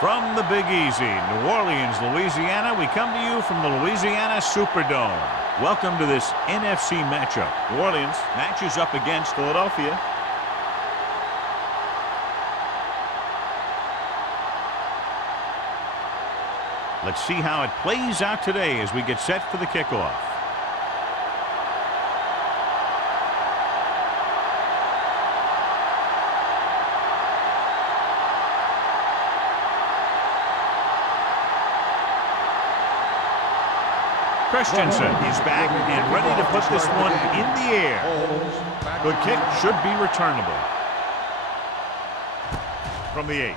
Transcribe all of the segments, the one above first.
From the Big Easy, New Orleans, Louisiana, we come to you from the Louisiana Superdome. Welcome to this NFC matchup. New Orleans matches up against Philadelphia. Let's see how it plays out today as we get set for the kickoff. Christensen is back and ready to put this one in the air. Good kick, should be returnable. From the 8.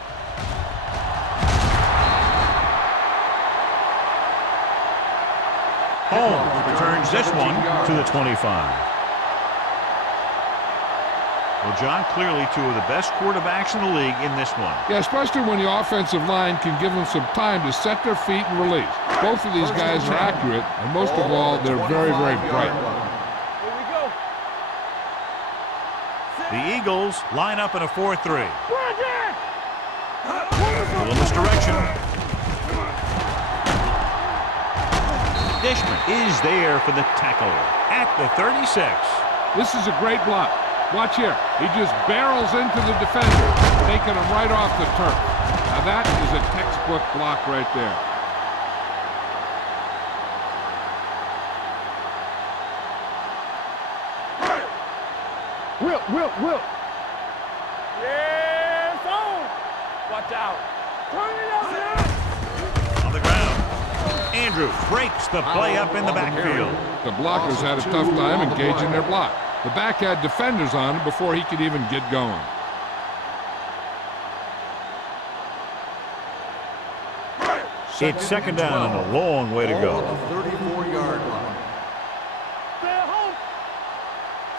Holmes returns this one to the 25. Well, John, clearly two of the best quarterbacks in the league in this one. Yeah, especially when the offensive line can give them some time to set their feet and release. Both of these guys are accurate, and most of all, they're very, very bright. Here we go. The Eagles line up in a 4-3. A little misdirection. Dishman is there for the tackle at the 36. This is a great block. Watch here. He just barrels into the defender, taking him right off the turf. Now that is a textbook block right there. Will. Yes, on. Watch out. Turn it up now. On the ground. Andrews breaks the play up in the backfield. The blockers had a tough time engaging their block. The back had defenders on him before he could even get going. It's second down and a long way to go. 34-yard line. Stay home.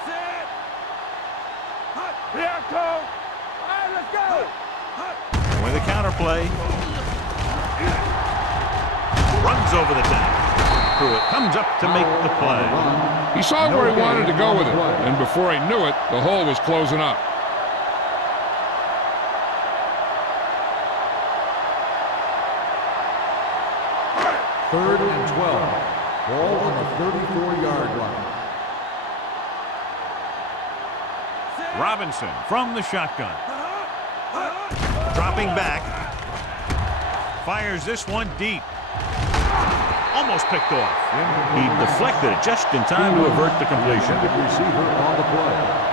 Set. Here I come. All right, let's go. With a counter play. Runs over the tackle. Pruitt comes up to make the play. He saw where he wanted to go with it, and before he knew it, the hole was closing up. Third and 12. Ball on the 34-yard line. Robinson from the shotgun. Dropping back. Fires this one deep. Almost picked off. He deflected it just in time to avert the completion. Receiver on the play.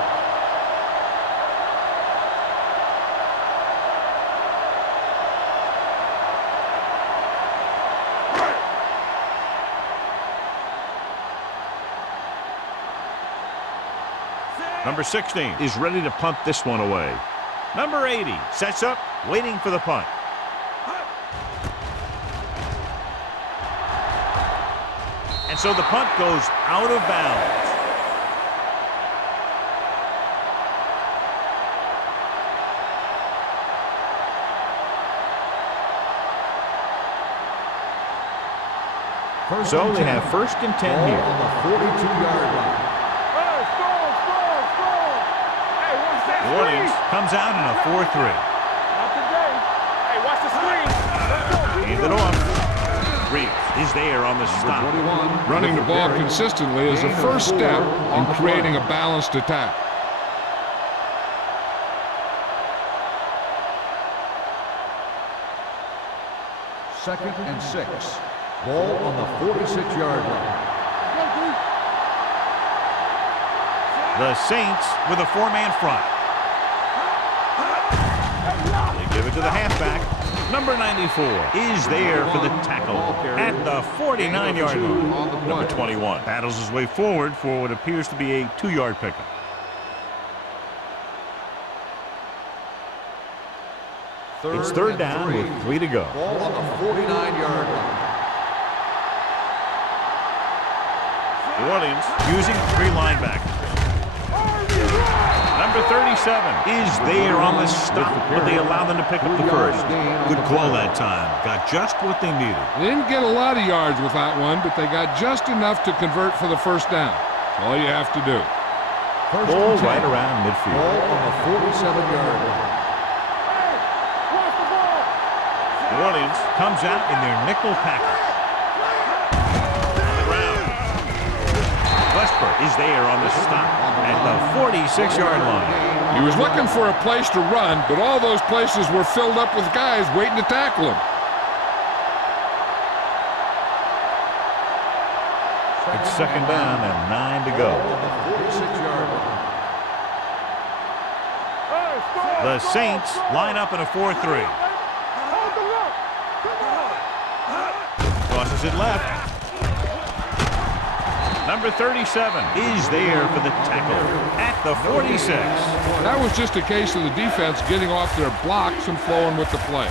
Number 16 is ready to punt this one away. Number 80 sets up, waiting for the punt. And so the punt goes out of bounds. So they have first and 10 here. On the 42-yard line. New Orleans comes out in a 4-3. Not today. Hey, watch the screen. Hand it off. Reeves is there on the stop. 21. Running the ball consistently is a first step in creating a balanced attack. Second and 6. Ball on the 46-yard line. The Saints with a four-man front. They give it to the halfback. Number 94 is there for the tackle at the 49-yard line. Number 21 battles his way forward for what appears to be a 2-yard pickup. It's third down with 3 to go. Ball on the 49-yard line. New Orleans using 3 linebackers. Number 37 is there on the stop, but they allow them to pick up the first. Good call that time. Got just what they needed. They didn't get a lot of yards with that one, but they got just enough to convert for the first down. That's all you have to do. Ball right around midfield. Ball on the 47-yard line. New Orleans comes out in their nickel package. On the ground. Westbrook is there on the stop at the 46-yard line. He was looking for a place to run, but all those places were filled up with guys waiting to tackle him. It's second down and 9 to go. The Saints line up in a 4-3. Crosses it left. Number 37 is there for the tackle at the 46. That was just a case of the defense getting off their blocks and flowing with the play.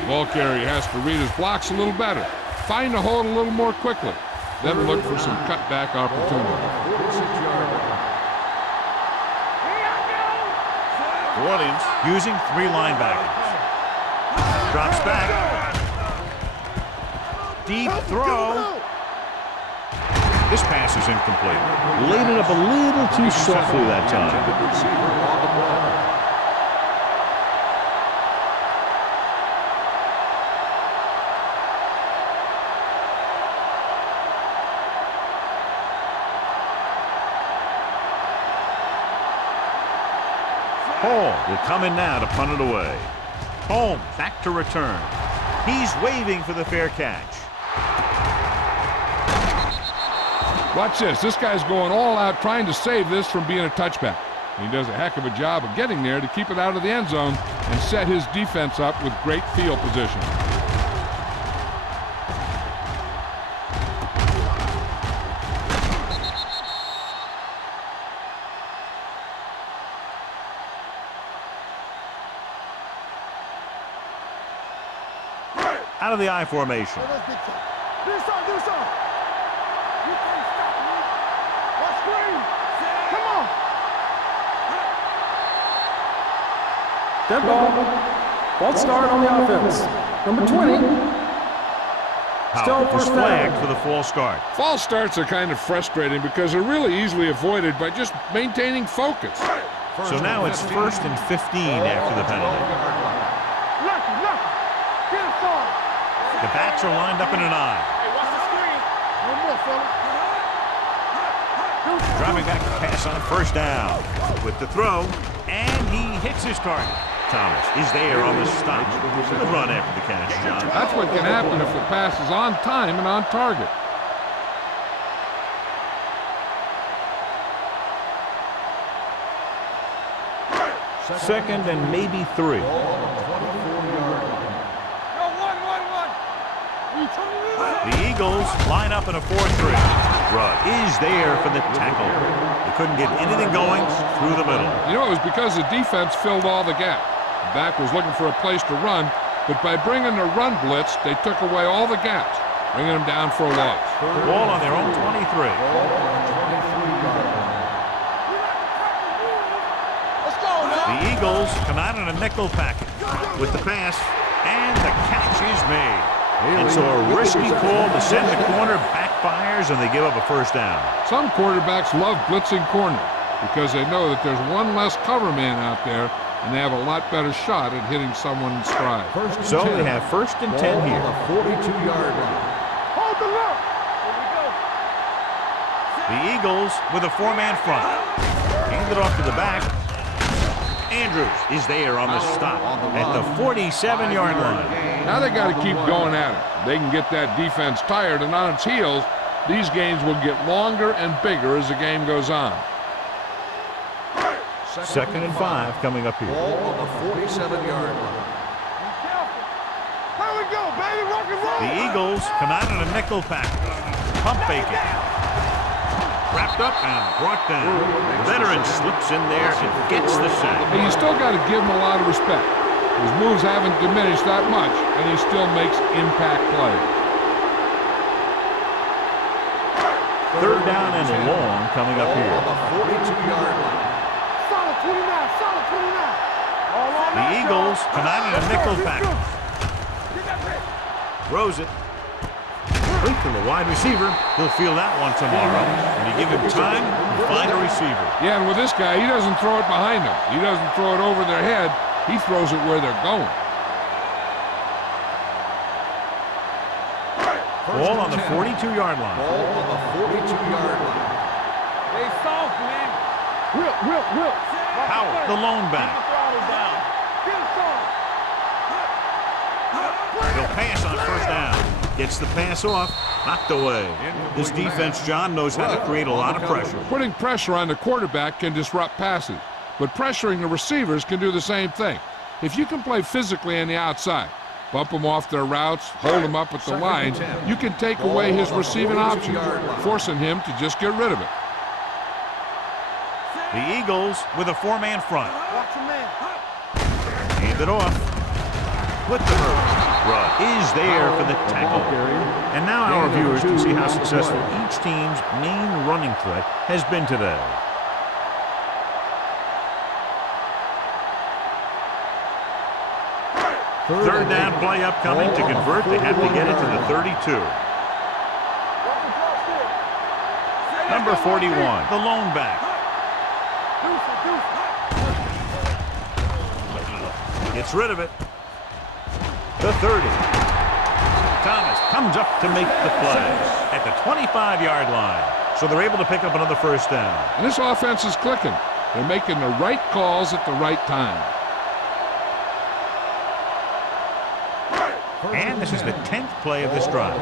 The ball carrier has to read his blocks a little better, find the hole a little more quickly, then look for some cutback opportunity. New Orleans using 3 linebackers. Drops back. Deep throw. This pass is incomplete. Laid it up a little too softly that time. Hall will come in now to punt it away. Holmes back to return. He's waving for the fair catch. Watch this. This guy's going all out trying to save this from being a touchback. He does a heck of a job of getting there to keep it out of the end zone and set his defense up with great field position. Out of the I formation. Do something. You can't stop me. Let's screen. Come on. Dead ball. False start on the offense. Number 20. Still Howard is first flagged down. for the false start. False starts are kind of frustrating because they're really easily avoided by just maintaining focus. So now it's 1st and 15 after the penalty. Lucky. Get it forward. The backs are lined up in an I. Hey, watch the screen. One more, fella. Driving back to pass on first down. With the throw, and he hits his target. Thomas is there on the stop. The run after the catch, John. That's what can happen if the pass is on time and on target. Second and maybe 3. The Eagles line up in a 4-3. Rudd is there for the tackle. They couldn't get anything going through the middle. You know, it was because the defense filled all the gap. The back was looking for a place to run, but by bringing the run blitz, they took away all the gaps, bringing them down for a loss. Ball on their own 23. Let's go, man. The Eagles come out in a nickel package with the pass, and the catch is made. And so a risky call to send the corner backfires, and they give up a first down. Some quarterbacks love blitzing corner because they know that there's one less cover man out there, and they have a lot better shot at hitting someone in stride. So they have 1st and 10 here. On the 42-yard line. Hold the look. Here we go. The Eagles with a 4-man front. Hand it off to the back. Andrews is there on the stop at the 47-yard line. Now they got to keep going at it. They can get that defense tired and on its heels. These games will get longer and bigger as the game goes on. 2nd and 5 coming up here. Ball on the 47-yard line. Be careful. Here we go, baby. Rock and roll. The Eagles come out in a nickel package. Pump faking. Wrapped up and brought down. The veteran slips in there and gets the sack. But you still got to give them a lot of respect. His moves haven't diminished that much, and he still makes impact plays. Third down and long coming up here. On the 42-yard line. Solid 29, solid 29. All on The that, Eagles y'all. come out in a nickel package. Throws it. Quick to the wide receiver. He'll feel that one tomorrow. When you give him time, he'll find a receiver. Yeah, and with this guy, he doesn't throw it behind them. He doesn't throw it over their head. He throws it where they're going. Ball on the 42-yard line. Ball on the 42-yard line. They soft, man. Whip. Howard, the lone back. Get us on. He'll pass on first down. Gets the pass off. Knocked away. This defense, John, knows how to create a lot of pressure. Putting pressure on the quarterback can disrupt passes, but pressuring the receivers can do the same thing. If you can play physically on the outside, bump them off their routes, hold them up at the line, you can take away his receiving options, forcing him to just get rid of it. The Eagles with a four-man front. Watch your man. Hand it off. With the hurdle. Rudd is there for the tackle. And now our viewers can see how successful each team's main running threat has been today. Third down play upcoming. To convert, they have to get it to the 32. Number 41, the lone back. Gets rid of it. The 30. Thomas comes up to make the play at the 25-yard line. So they're able to pick up another first down. And this offense is clicking. They're making the right calls at the right time. And this is the 10th play of this drive.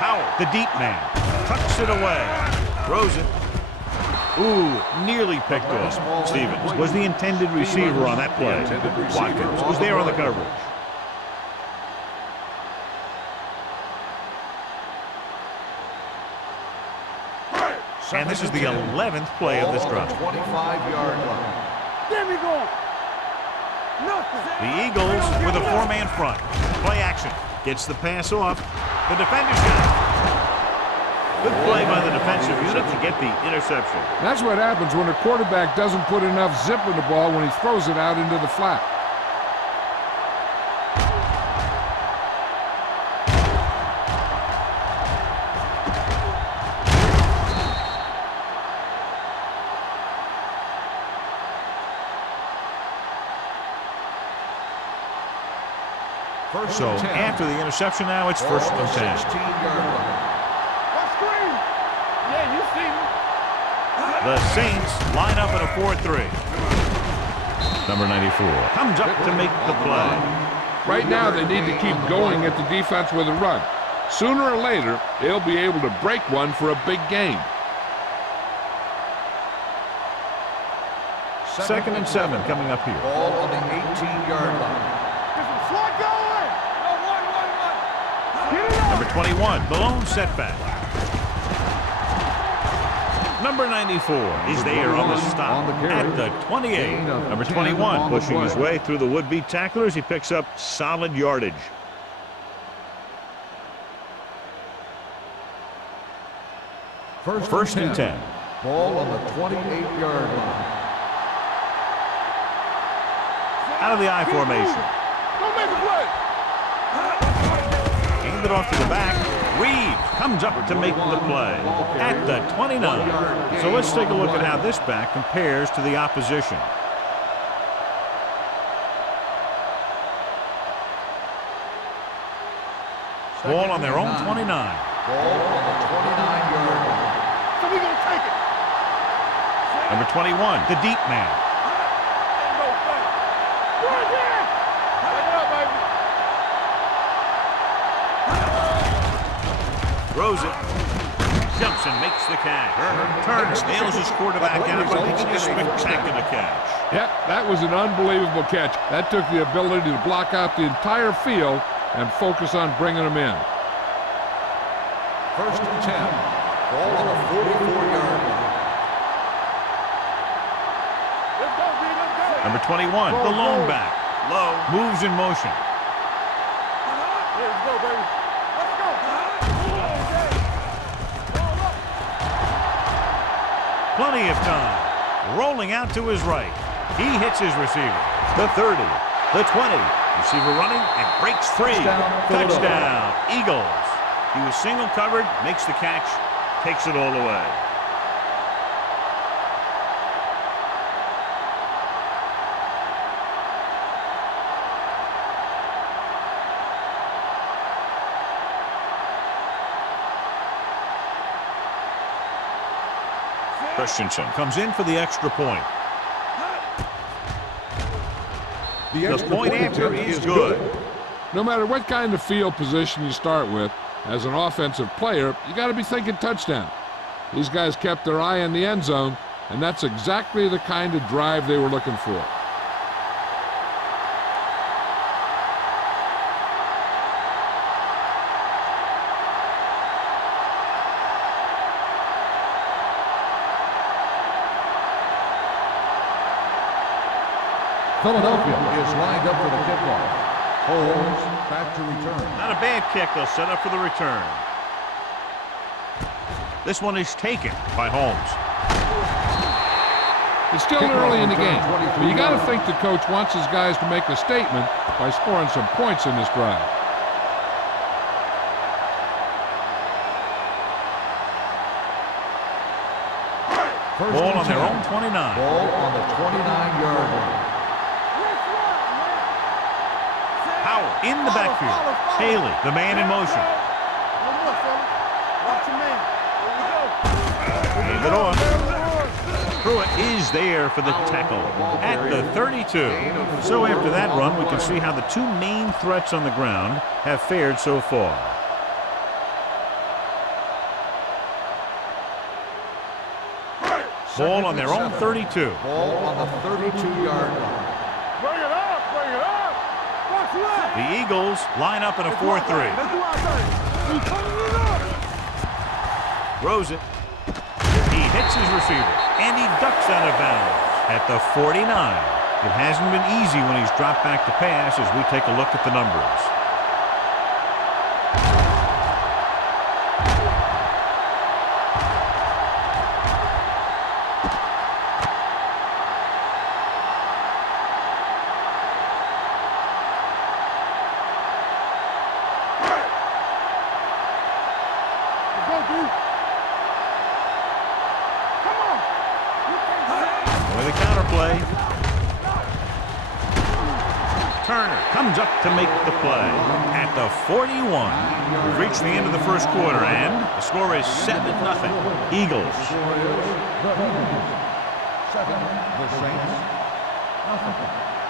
Howard, the deep man, tucks it away, throws it. Ooh, nearly picked off. Stevens was the intended receiver on that play. Watkins was there on the coverage. And this is the 11th play of this drive. 25-yard line. There we go. Nothing. The Eagles with a four-man front. Play action. Gets the pass off. The defender's got it. Good play by the defensive unit to get the interception. That's what happens when a quarterback doesn't put enough zip in the ball when he throws it out into the flat. So after the interception now, it's first and 10. 16-yard line. What screen? Yeah, you see me. The Saints line up in a 4-3. Number 94 comes up to make the play. Right now, they need to keep going at the defense with a run. Sooner or later, they'll be able to break one for a big game. Second and 7 coming up here. Ball on the 18-yard line. There's some slot going. No, one. Get it Number 21, the lone setback. Number 94 is there on the stop at the 28. Number 21 pushing his way through the would-be tacklers. He picks up solid yardage. First and 10. Ball on the 28-yard line. Out of the I formation. Don't make a play. Hand it off to the back. Reed comes up to make the play at the 29. So let's take a look at how this back compares to the opposition. Ball on their own 29. Ball on the 29-yard line. So we gonna take it. Number 21, the deep man. No play. Right there. Take it up, baby. Throws it. Jumps and makes the catch. Turns, nails his quarterback out, but makes a spectacular catch. Yep, that was an unbelievable catch. That took the ability to block out the entire field and focus on bringing them in. First and 10. Ball on the 44-yard line. Number 21, the lone back. Low, moves in motion. Let's go, baby. Let's go. Plenty of time. Rolling out to his right. He hits his receiver. The 30, the 20. Receiver running and breaks free. Touchdown, Eagles. He was single covered, makes the catch, takes it all the way. Christensen comes in for the extra point. The point after is good. No matter what kind of field position you start with, as an offensive player, you got to be thinking touchdown. These guys kept their eye on the end zone, and that's exactly the kind of drive they were looking for. Philadelphia is lined up for the kickoff. Holmes back to return. Not a bad kick. They'll set up for the return. This one is taken by Holmes. It's still early in the game, but you got to think the coach wants his guys to make a statement by scoring some points in this drive. Ball on their own 29. Ball on the 29-yard line. Howard in the backfield. Haley, the man in motion. One more, fella. Watch your man. Here we go. Leave it on. Pruitt is there for the tackle at the 32. So after that run, we can see how the two main threats on the ground have fared so far. Ball on their own 32. Ball on the 32-yard line. Bring it up. Bring it up. Watch left. The Eagles line up in a 4-3. Let's do our thing. We coming it up. Throws it. He hits his receiver, and he ducks out of bounds at the 49. It hasn't been easy when he's dropped back to pass as we take a look at the numbers. Go, dude. Come on. With a counter play. Turner comes up to make the play at the 41. We've reached the end of the first quarter, and the score is 7-0. Eagles. The Saints.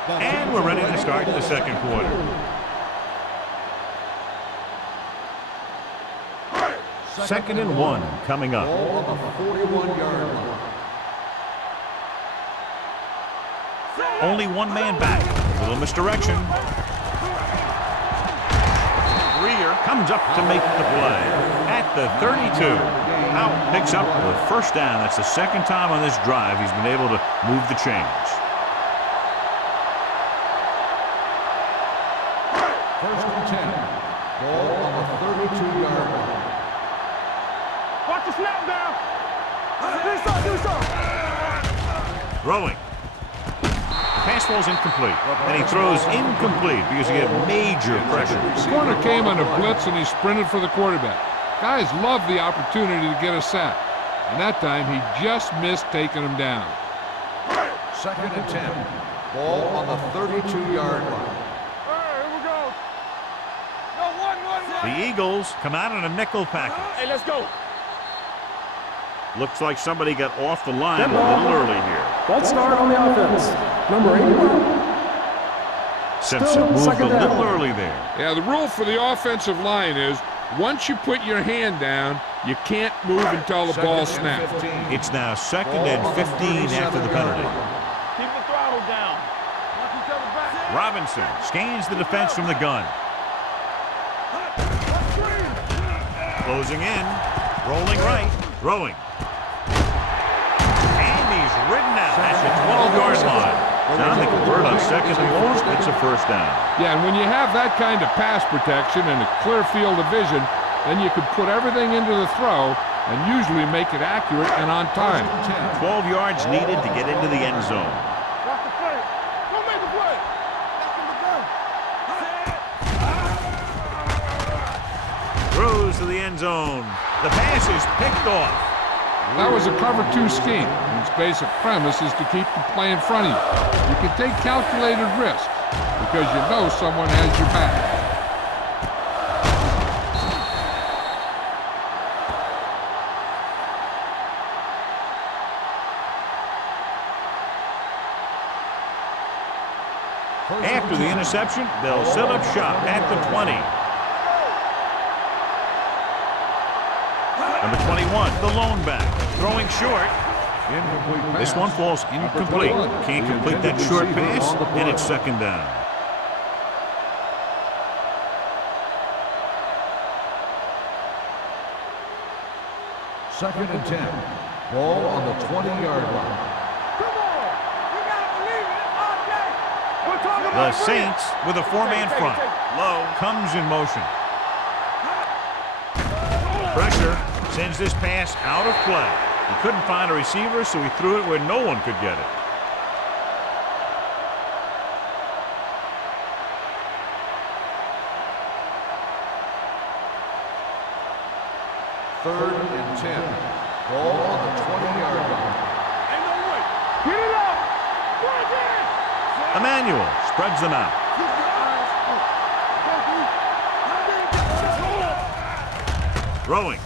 And we're ready to start the second quarter. Second and 1 coming up. Ball on the 41-yard line. Only one man back. A little misdirection. Greer comes up to make the play at the 32. Howard picks up the first down. That's the second time on this drive he's been able to move the chains. First and 10. Ball on the 32-yard line. Watch the snap down. Do something. Throwing. Pass falls incomplete, and he throws incomplete because he had major pressure. The corner came on a blitz, and he sprinted for the quarterback. Guys love the opportunity to get a sack, and that time he just missed taking him down. Second and 10. Ball on the 32-yard line. All right, here we go. No, one. The Eagles come out in a nickel package. Hey, let's go. Looks like somebody got off the line a little early here. False start on the offense. Number 81. Simpson moved a second down. little early there. Yeah, the rule for the offensive line is once you put your hand down, you can't move until the ball snaps. It's now second and 15 after the penalty. Keep the throttle down. Watch each other back. Robinson scans the defense from the gun. Closing in. Rolling right. Throwing. And he's ridden out at the 12-yard line. Now they convert on second and long. It's a first down. Yeah, and when you have that kind of pass protection and a clear field of vision, then you can put everything into the throw and usually make it accurate and on time. 12 yards needed to get into the end zone. Watch the play. Go make the play. Back in the gun. Throws to the end zone. The pass is picked off. That was a cover 2 scheme. Its basic premise is to keep the play in front of you. You can take calculated risks because you know someone has your back. After the interception, they'll set up shop at the 20. Number 21, the lone back, throwing short. This one falls incomplete. Can't complete that short pass, and it's second down. Second and 10. Ball on the 20-yard line. Come on. We got to believe in it all day. We're talking The about Saints with a four-man front. Lowe comes in motion. Pressure sends this pass out of play. He couldn't find a receiver, so he threw it where no one could get it. Third and 10. Ball on the 20-yard line. Ain't no way. Get it up. Right there. Emmanuel spreads them out. Keep your eyes open. Throwing.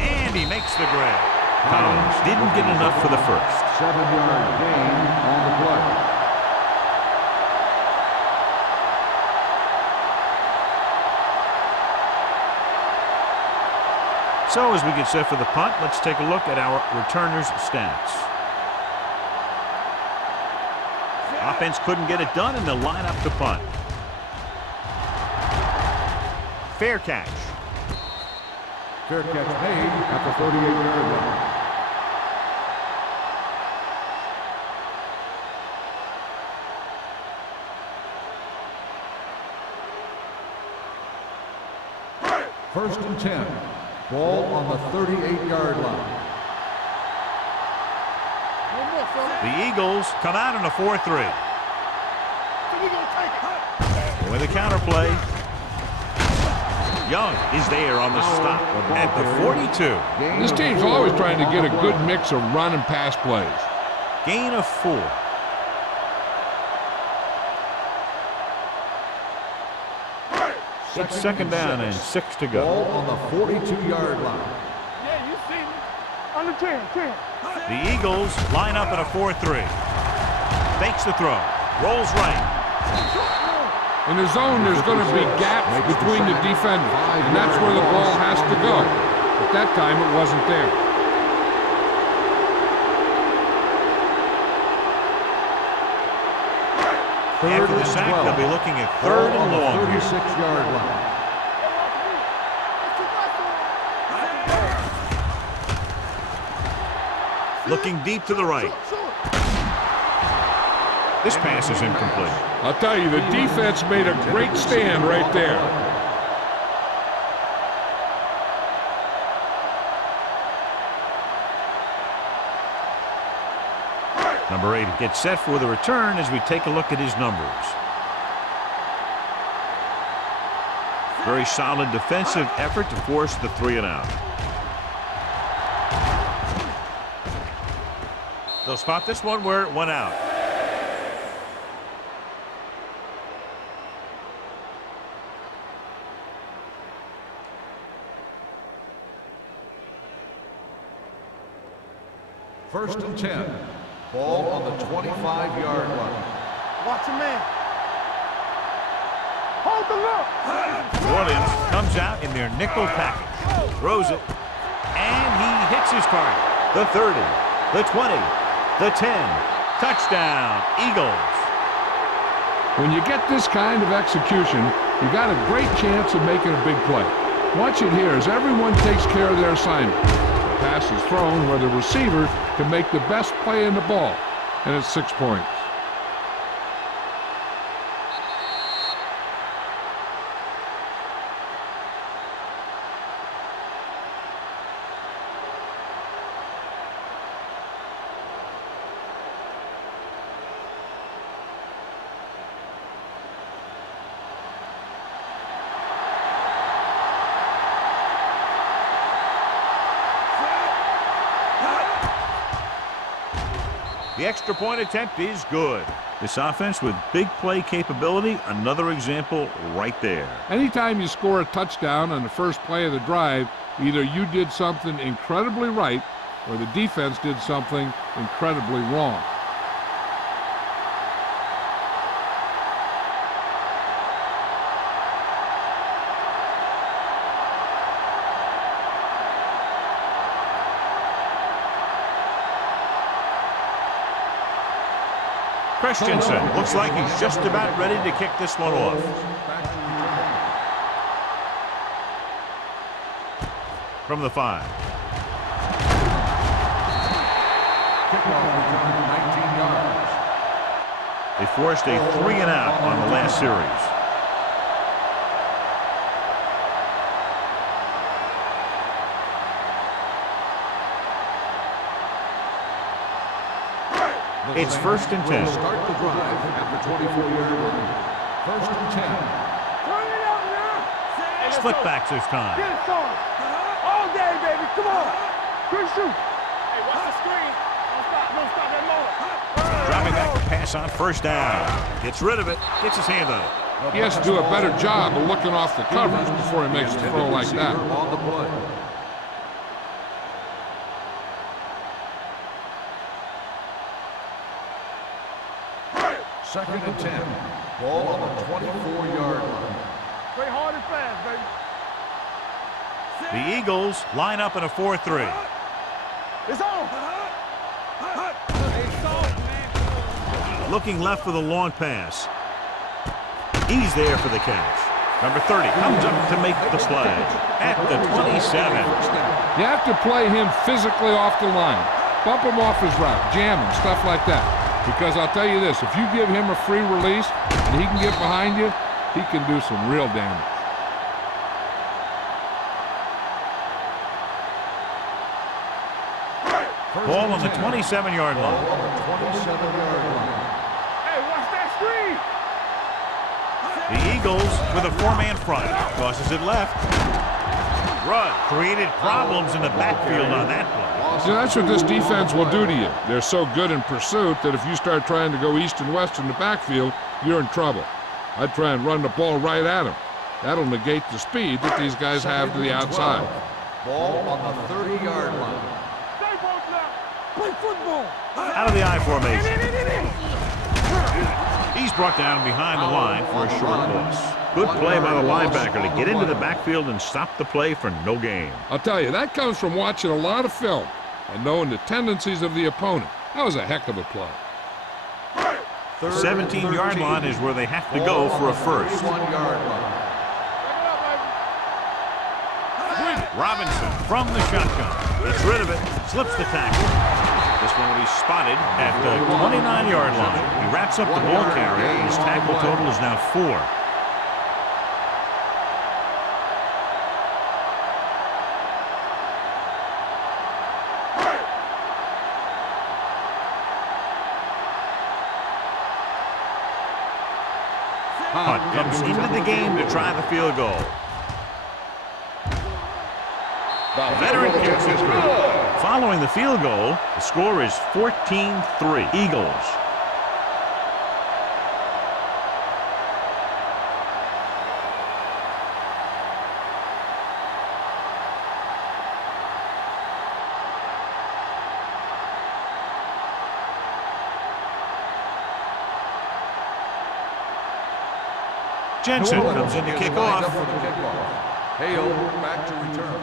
And he makes the grab. Collins didn't get enough for the first. 7-yard gain on the play. So as we get set for the punt, let's take a look at our returners' stats. Offense couldn't get it done, and they'll line up to punt. Fair catch. Fair catch made at the 38-yard line. First and 10. Ball on the 38-yard line. One more, fella. The Eagles come out in a 4-3. So we gonna take it. With a counterplay. Young is there on the stop at the 42. This team's always trying to get a good mix of run and pass plays. Gain of 4. It's second down and 6 to go. Ball on the 42-yard line. Yeah, you see me. Under 10. The Eagles line up in a 4-3. Fakes the throw. Rolls right. In the zone, there's going to be gaps between the defenders, and that's where the ball has to go. At that time, it wasn't there. After the sack, they'll be looking at third and long here. 36-yard line. Looking deep to the right. This pass is incomplete. I'll tell you, the defense made a great stand right there. Number 8 gets set for the return as we take a look at his numbers. Very solid defensive effort to force the 3 and out. They'll spot this one where it went out. First and 10. Ball on the 25-yard line. Watch a man. Hold the look. New Orleans comes out in their nickel package. Throws it. And he hits his target. The 30. The 20. The 10. Touchdown, Eagles. When you get this kind of execution, you got a great chance of making a big play. Watch it here as everyone takes care of their assignment. The pass is thrown where the receiver can make the best play in the ball, and it's 6 points. The extra point attempt is good. This offense with big play capability, another example right there. Anytime you score a touchdown on the first play of the drive, either you did something incredibly right or the defense did something incredibly wrong. Christensen looks like he's just about ready to kick this one off. From the 5. Kickoff return 19 yards. They forced a 3-and-out on the last series. It's 1st and 10. Start the drive at the 24-yard line. 1st and 10. Turn it up now. Split backs this time. Get it on. All day, baby. Come on. Quick shoot. Hey, watch the screen. Don't stop that motor. Dropping back to pass on 1st down. Gets rid of it. Gets his hand on it. He has to do a better job of looking off the coverage before he makes a throw like that. On the play. Second and 10. Ball on the 24-yard line. Play hard and fast, baby. The Eagles line up in a 4-3. It's on. Looking left for the long pass. He's there for the catch. Number 30 comes up to make the play at the 27. You have to play him physically off the line. Bump him off his route, jam him, stuff like that. Because I'll tell you this, if you give him a free release and he can get behind you, he can do some real damage. Ball on the 27-yard line. Ball on the 27-yard line. Hey, watch that screen. The Eagles with a 4-man front. Tosses it left. Rudd created problems in the backfield on that play. See, that's what this defense will do to you. They're so good in pursuit that if you start trying to go east and west in the backfield, you're in trouble. I'd try and run the ball right at them. That'll negate the speed that these guys have to the outside. Ball on the 30-yard line. Stay both now. Play football. Out of the I formation. He's brought down behind the line for a short loss. Good play by the linebacker to get into the backfield and stop the play for no gain. I'll tell you, that comes from watching a lot of film and knowing the tendencies of the opponent. That was a heck of a play. 17-yard line is where they have to go for a first. 31-yard line. Robinson from the shotgun. Gets rid of it. Slips the tackle. This one will be spotted at the 29-yard line. He wraps up the ball carrier, and his tackle total is now 4. Hunt comes into the game to try the field goal. The veteran kicks it good. Following the field goal, the score is 14-3 Eagles. Jensen comes in to kick off. Hale back to return.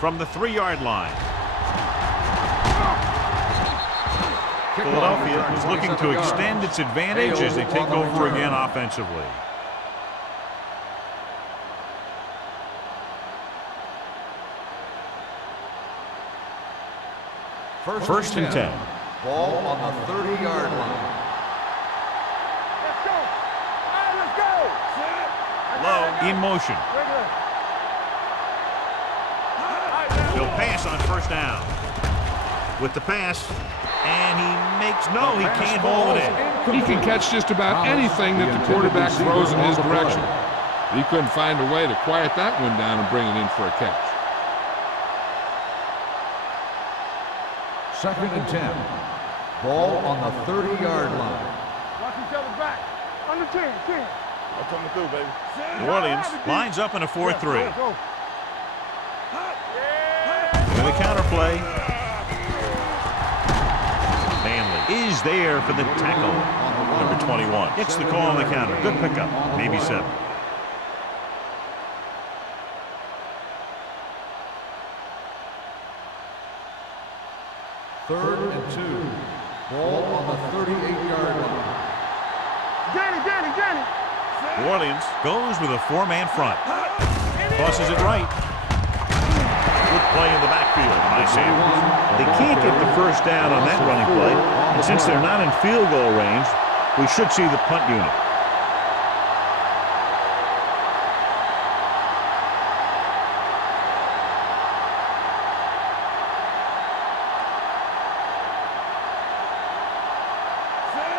From the 3-yard line. Philadelphia is looking to extend its advantage as they take over again offensively. First and 10. Ball on the 30-yard line. Let's go. All right, let's go. Low in motion. He'll pass on first down. With the pass, and he makes no, he can't hold it in. He can catch just about anything that the quarterback throws in his direction. He couldn't find a way to quiet that one down and bring it in for a catch. Second and 10. Ball on the 30-yard line. Watch each other back. Under 10, 10. I'm coming through, baby. New Orleans lines up in a 4-3. Go. With a counter play. Manley is there for the tackle. Number 21 gets the call on the counter. Good pickup. Maybe 7. Third and 2. Ball on the 38-yard line. Johnny. New Orleans goes with a 4-man front. Tosses it right. Good play in the backfield by Sanders. They can't get the first down on that running play. And since they're not in field goal range, we should see the punt unit.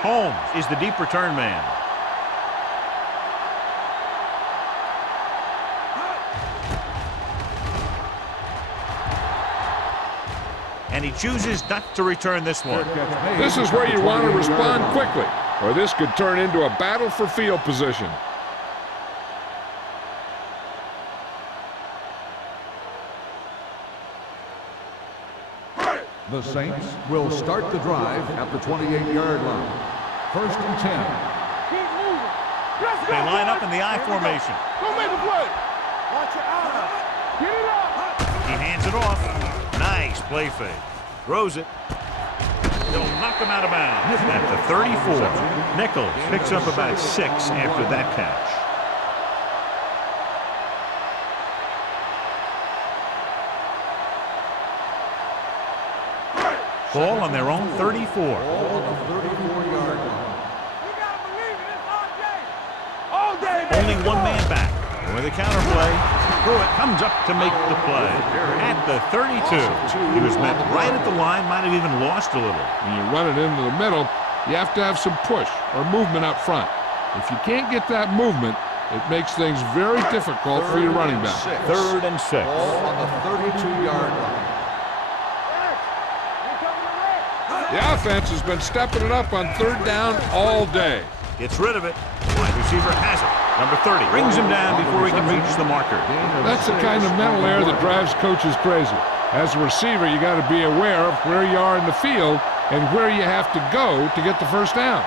Holmes is the deep return man. And he chooses not to return this one. This is where you want to respond quickly, or this could turn into a battle for field position. The Saints will start the drive at the 28-yard line. First and 10. Keep moving. Let's go. They line up in the I formation. Go make a play. Watch your eyes. Get it up. He hands it off. Nice play fake. Throws it. They'll knock him out of bounds at the 34. Nichols picks up about 6 after that catch. Ball on their own 34. Ball on the 34-yard line. You gotta believe it. It's all day, baby. Only one man back. With a counter play, Pruitt comes up to make the play. At the 32. He was met right at the line, might have even lost a little. When you run it into the middle, you have to have some push or movement up front. If you can't get that movement, it makes things very difficult for your running back. 3rd and 6. Ball on the 32-yard line. The offense has been stepping it up on 3rd down all day. Gets rid of it. Wide receiver has it. Number 30 brings him down before he can reach the marker. That's the kind of mental error that drives coaches crazy. As a receiver, you got to be aware of where you are in the field and where you have to go to get the first down.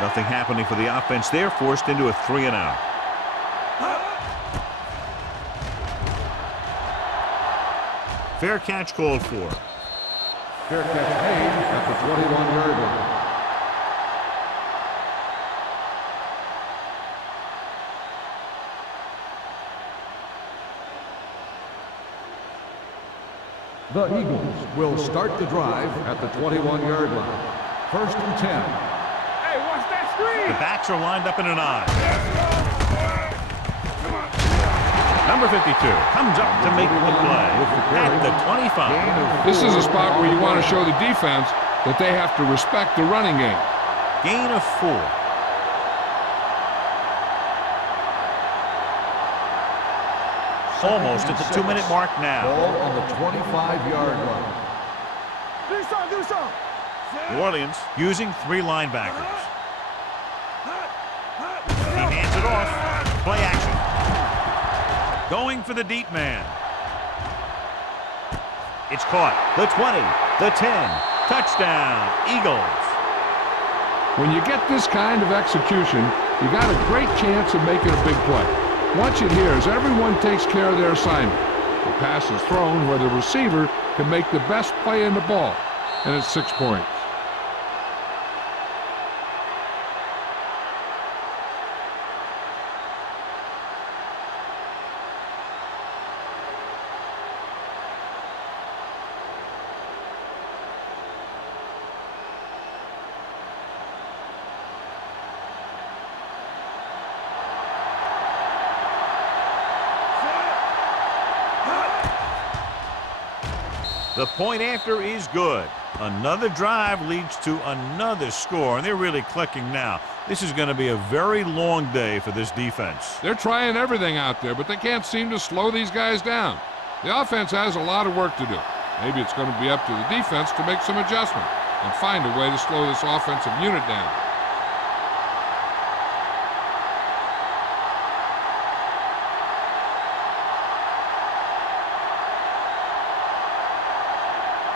Nothing happening for the offense there, forced into a 3-and-out. Fair catch called for. Fair catch made at the 21-yard line. The Eagles will start the drive at the 21-yard line. First and 10. Hey, watch that screen. The backs are lined up in an I. Number 52 comes up to make the play at the 25. This is a spot where you want to show the defense that they have to respect the running game. Gain of 4. Almost at the 2-minute mark now. Ball on the 25-yard line. Do something. New Orleans using 3 linebackers. He hands it off. Play action. Going for the deep man. It's caught. The 20, the 10. Touchdown, Eagles. When you get this kind of execution, you got a great chance of making a big play. Watch it here as everyone takes care of their assignment. The pass is thrown where the receiver can make the best play in the ball, and it's 6 points. The point after is good. Another drive leads to another score, and they're really clicking now. This is going to be a very long day for this defense. They're trying everything out there, but they can't seem to slow these guys down. The offense has a lot of work to do. Maybe it's going to be up to the defense to make some adjustment and find a way to slow this offensive unit down.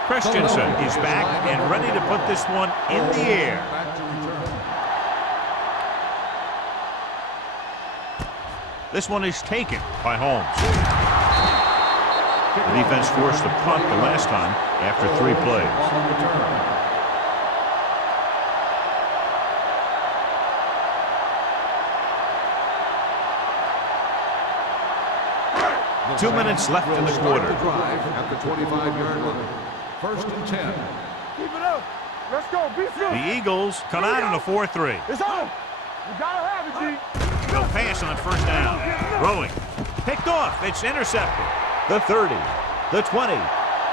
Christensen is back and ready to put this one in the air. This one is taken by Holmes. The defense forced a punt the last time after 3 plays. Two minutes left in the quarter. At the 25-yard line. 1st and 10. Keep it up. Let's go. Be free. The Eagles come out in a 4-3. It's on. You gotta have it, G. No pass on 1st down. Throwing. Picked off. It's intercepted. The 30. The 20.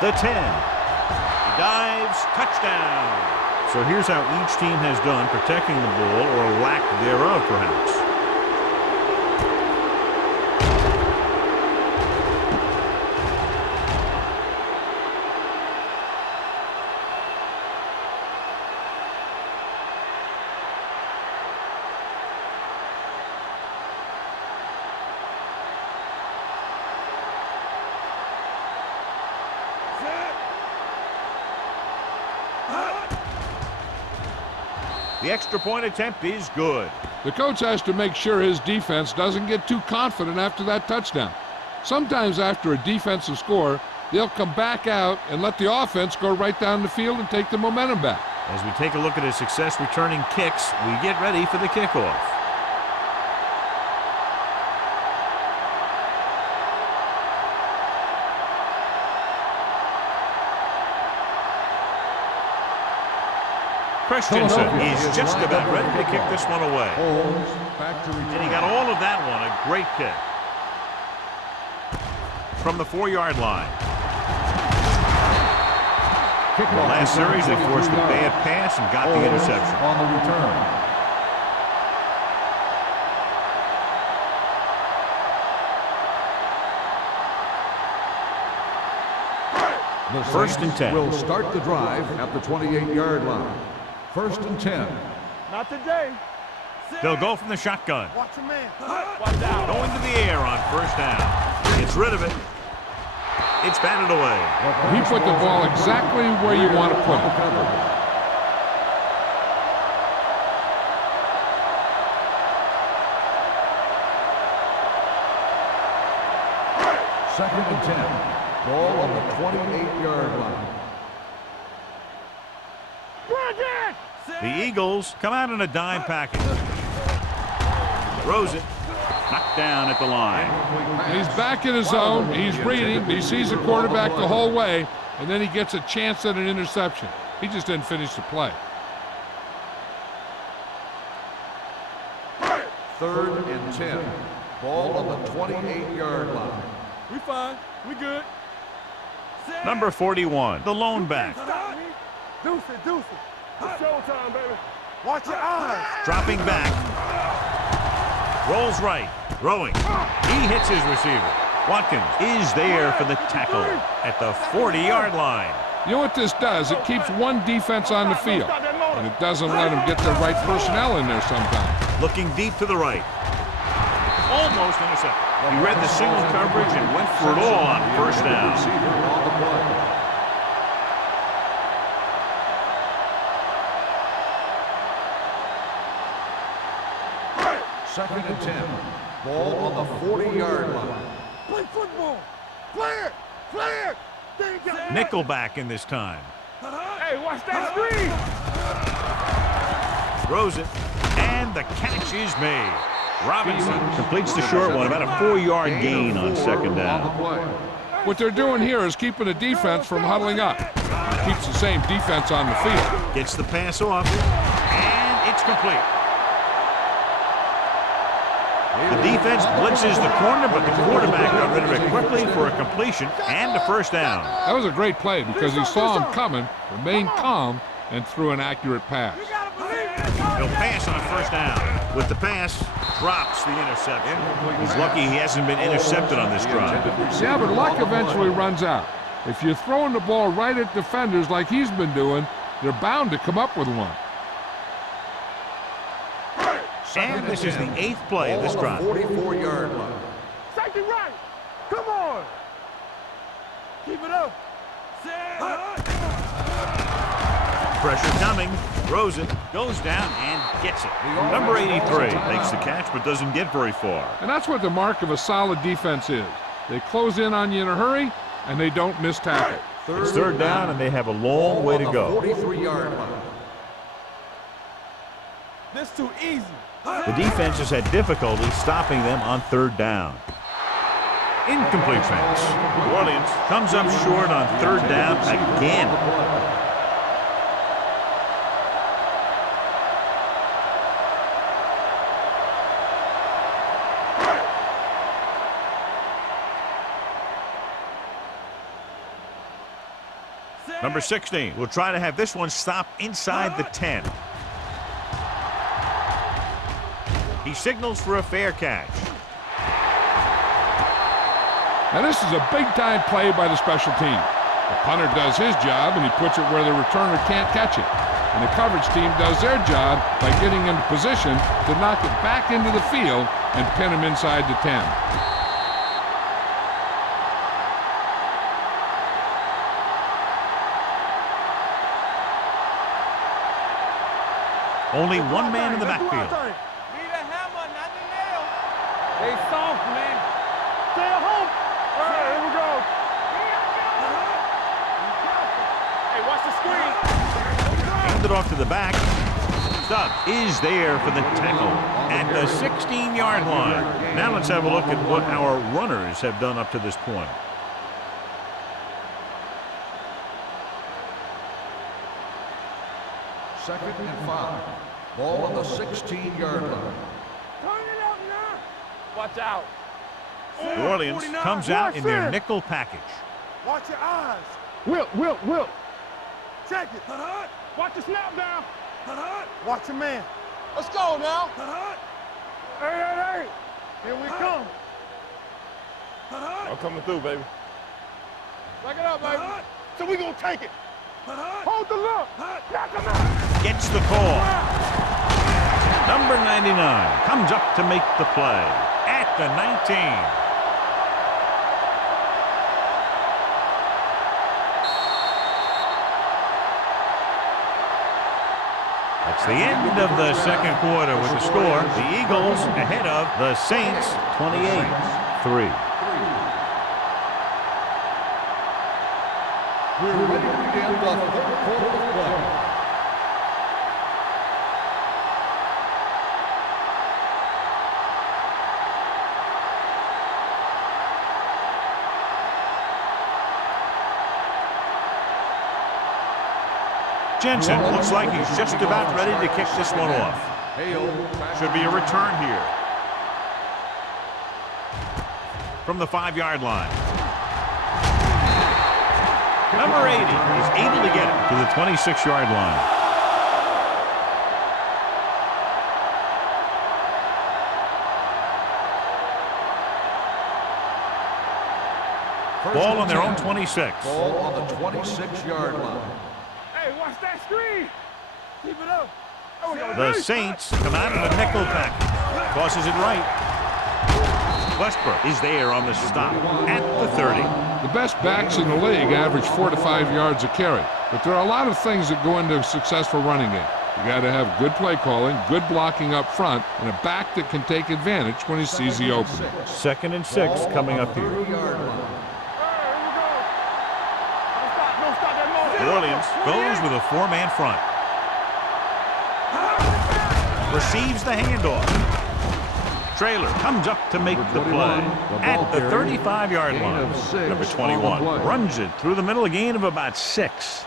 The 10. He dives. Touchdown. So here's how each team has done protecting the ball, or lack thereof, perhaps. The extra point attempt is good. The coach has to make sure his defense doesn't get too confident after that touchdown. Sometimes after a defensive score, they'll come back out and let the offense go right down the field and take the momentum back. As we take a look at his success returning kicks, we get ready for the kickoff. Christensen is just about ready to kick this one away. And he got all of that one, a great kick. From the 4-yard line. The last series, they forced a bad pass and got the interception. On the return. The 1st and 10. Will start the drive at the 28-yard line. 1st and 10. Not today. They'll go from the shotgun. Watch your man. Watch out. Going to the air on 1st down. Gets rid of it. It's batted away. He put the ball exactly where you want to put it. Second and 10. Ball on the 28-yard line. The Eagles come out in a dime package. Throws it. Knocked down at the line. He's back in his zone. He's reading. He sees the quarterback the whole way, and then he gets a chance at an interception. He just didn't finish the play. 3rd and 10. Ball on the 28-yard line. We fine. We good. Number 41, the lone back. Deuce it, deuce it. It's showtime, baby. Watch your eyes. Dropping back. Rolls right. Throwing. He hits his receiver. Watkins is there for the tackle at the 40-yard line. You know what this does? It keeps one defense on the field, and it doesn't let them get the right personnel in there sometimes. Looking deep to the right. Almost intercepted. He read the single coverage and went for it all on 1st down. Second and 10. Ball on the 40-yard line. Play football. Play it. Play it. There you go. Nickelback in this time. Hey, watch that screen. Throws it. And the catch is made. Robinson completes the short one, about a 4-yard gain on 2nd down. What they're doing here is keeping the defense from huddling up. Keeps the same defense on the field. Gets the pass off, and it's complete. The defense blitzes the corner, but the quarterback got rid of it quickly for a completion and a first down. That was a great play because he saw him coming, remained calm, and threw an accurate pass. He'll pass on first down. With the pass, drops the interception. He's lucky he hasn't been intercepted on this drive. Yeah, but luck eventually runs out. If you're throwing the ball right at defenders like he's been doing, they're bound to come up with one. And this is the 8th play of this drive. 44-yard line. Safety right. Come on. Keep it up. Pressure coming. Throws it. Goes down and gets it. Number 83 makes the catch but doesn't get very far. And that's what the mark of a solid defense is. They close in on you in a hurry, and they don't miss tackle. It's third down, and they have a long way to go. 43-yard line. This too easy. The defense has had difficulty stopping them on third down. Incomplete pass. New Orleans comes up short on third down again. Number 16 will try to have this one stop inside the 10. He signals for a fair catch. Now this is a big-time play by the special team. The punter does his job, and he puts it where the returner can't catch it. And the coverage team does their job by getting into position to knock it back into the field and pin him inside the 10. Only one man in the backfield. Need a hammer, not the nail. They soft, man. Stay at home. All right, here we go. Hey, watch the screen. Handed off to the back. Stubb is there for the tackle at the 16-yard line. Now let's have a look at what our runners have done up to this point. Second and 5. Ball on the 16-yard line. Turn it up now. Watch out. New Orleans comes out in their nickel package. Watch your eyes. Will. Check it. Watch the snap down. Watch your man. Let's go now. Hey. Here we come. I'm coming through, baby. Back it up, baby. So we gonna take it. Hold the look. Knock him out. Gets the call. Number 99 comes up to make the play at the 19. That's the end of the second quarter with the score. The Eagles ahead of the Saints 28-3. We're ready to begin the third quarter of play. Jensen looks like he's just about ready to kick this one off. Should be a return here. From the 5-yard line. Number 80 is able to get it to the 26-yard line. Ball on their own 26. Ball on the 26-yard line. Hey, watch that screen. Keep it up. The Saints come out of the nickel package. Tosses it right. Westbrook is there on the stop at the 30. The best backs in the league average 4 to 5 yards a carry. But there are a lot of things that go into a successful running game. You got to have good play calling, good blocking up front, and a back that can take advantage when he sees the opening. 2nd and 6 coming up here. New Orleans goes with a 4-man front. Receives the handoff. Traylor comes up to make the play at the 35-yard line. Number 21 runs it through the middle, a gain of about 6.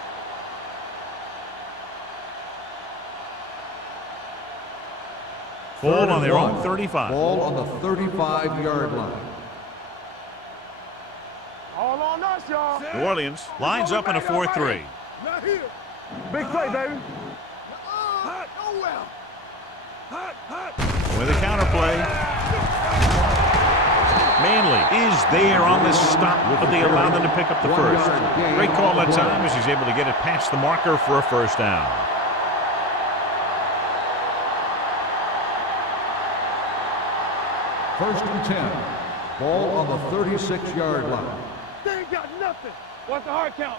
Ball on their 1. own 35. Ball on the 35-yard line. All on us, y'all. New Orleans lines up in a 4-3. Not here. Big play, baby. Nowhere. With a counter play. Manley is there on the stop, but they allow them to pick up the first. Great call that time as he's able to get it past the marker for a first down. First and 10. Ball on the 36-yard line. They ain't got nothing. What's the hard count?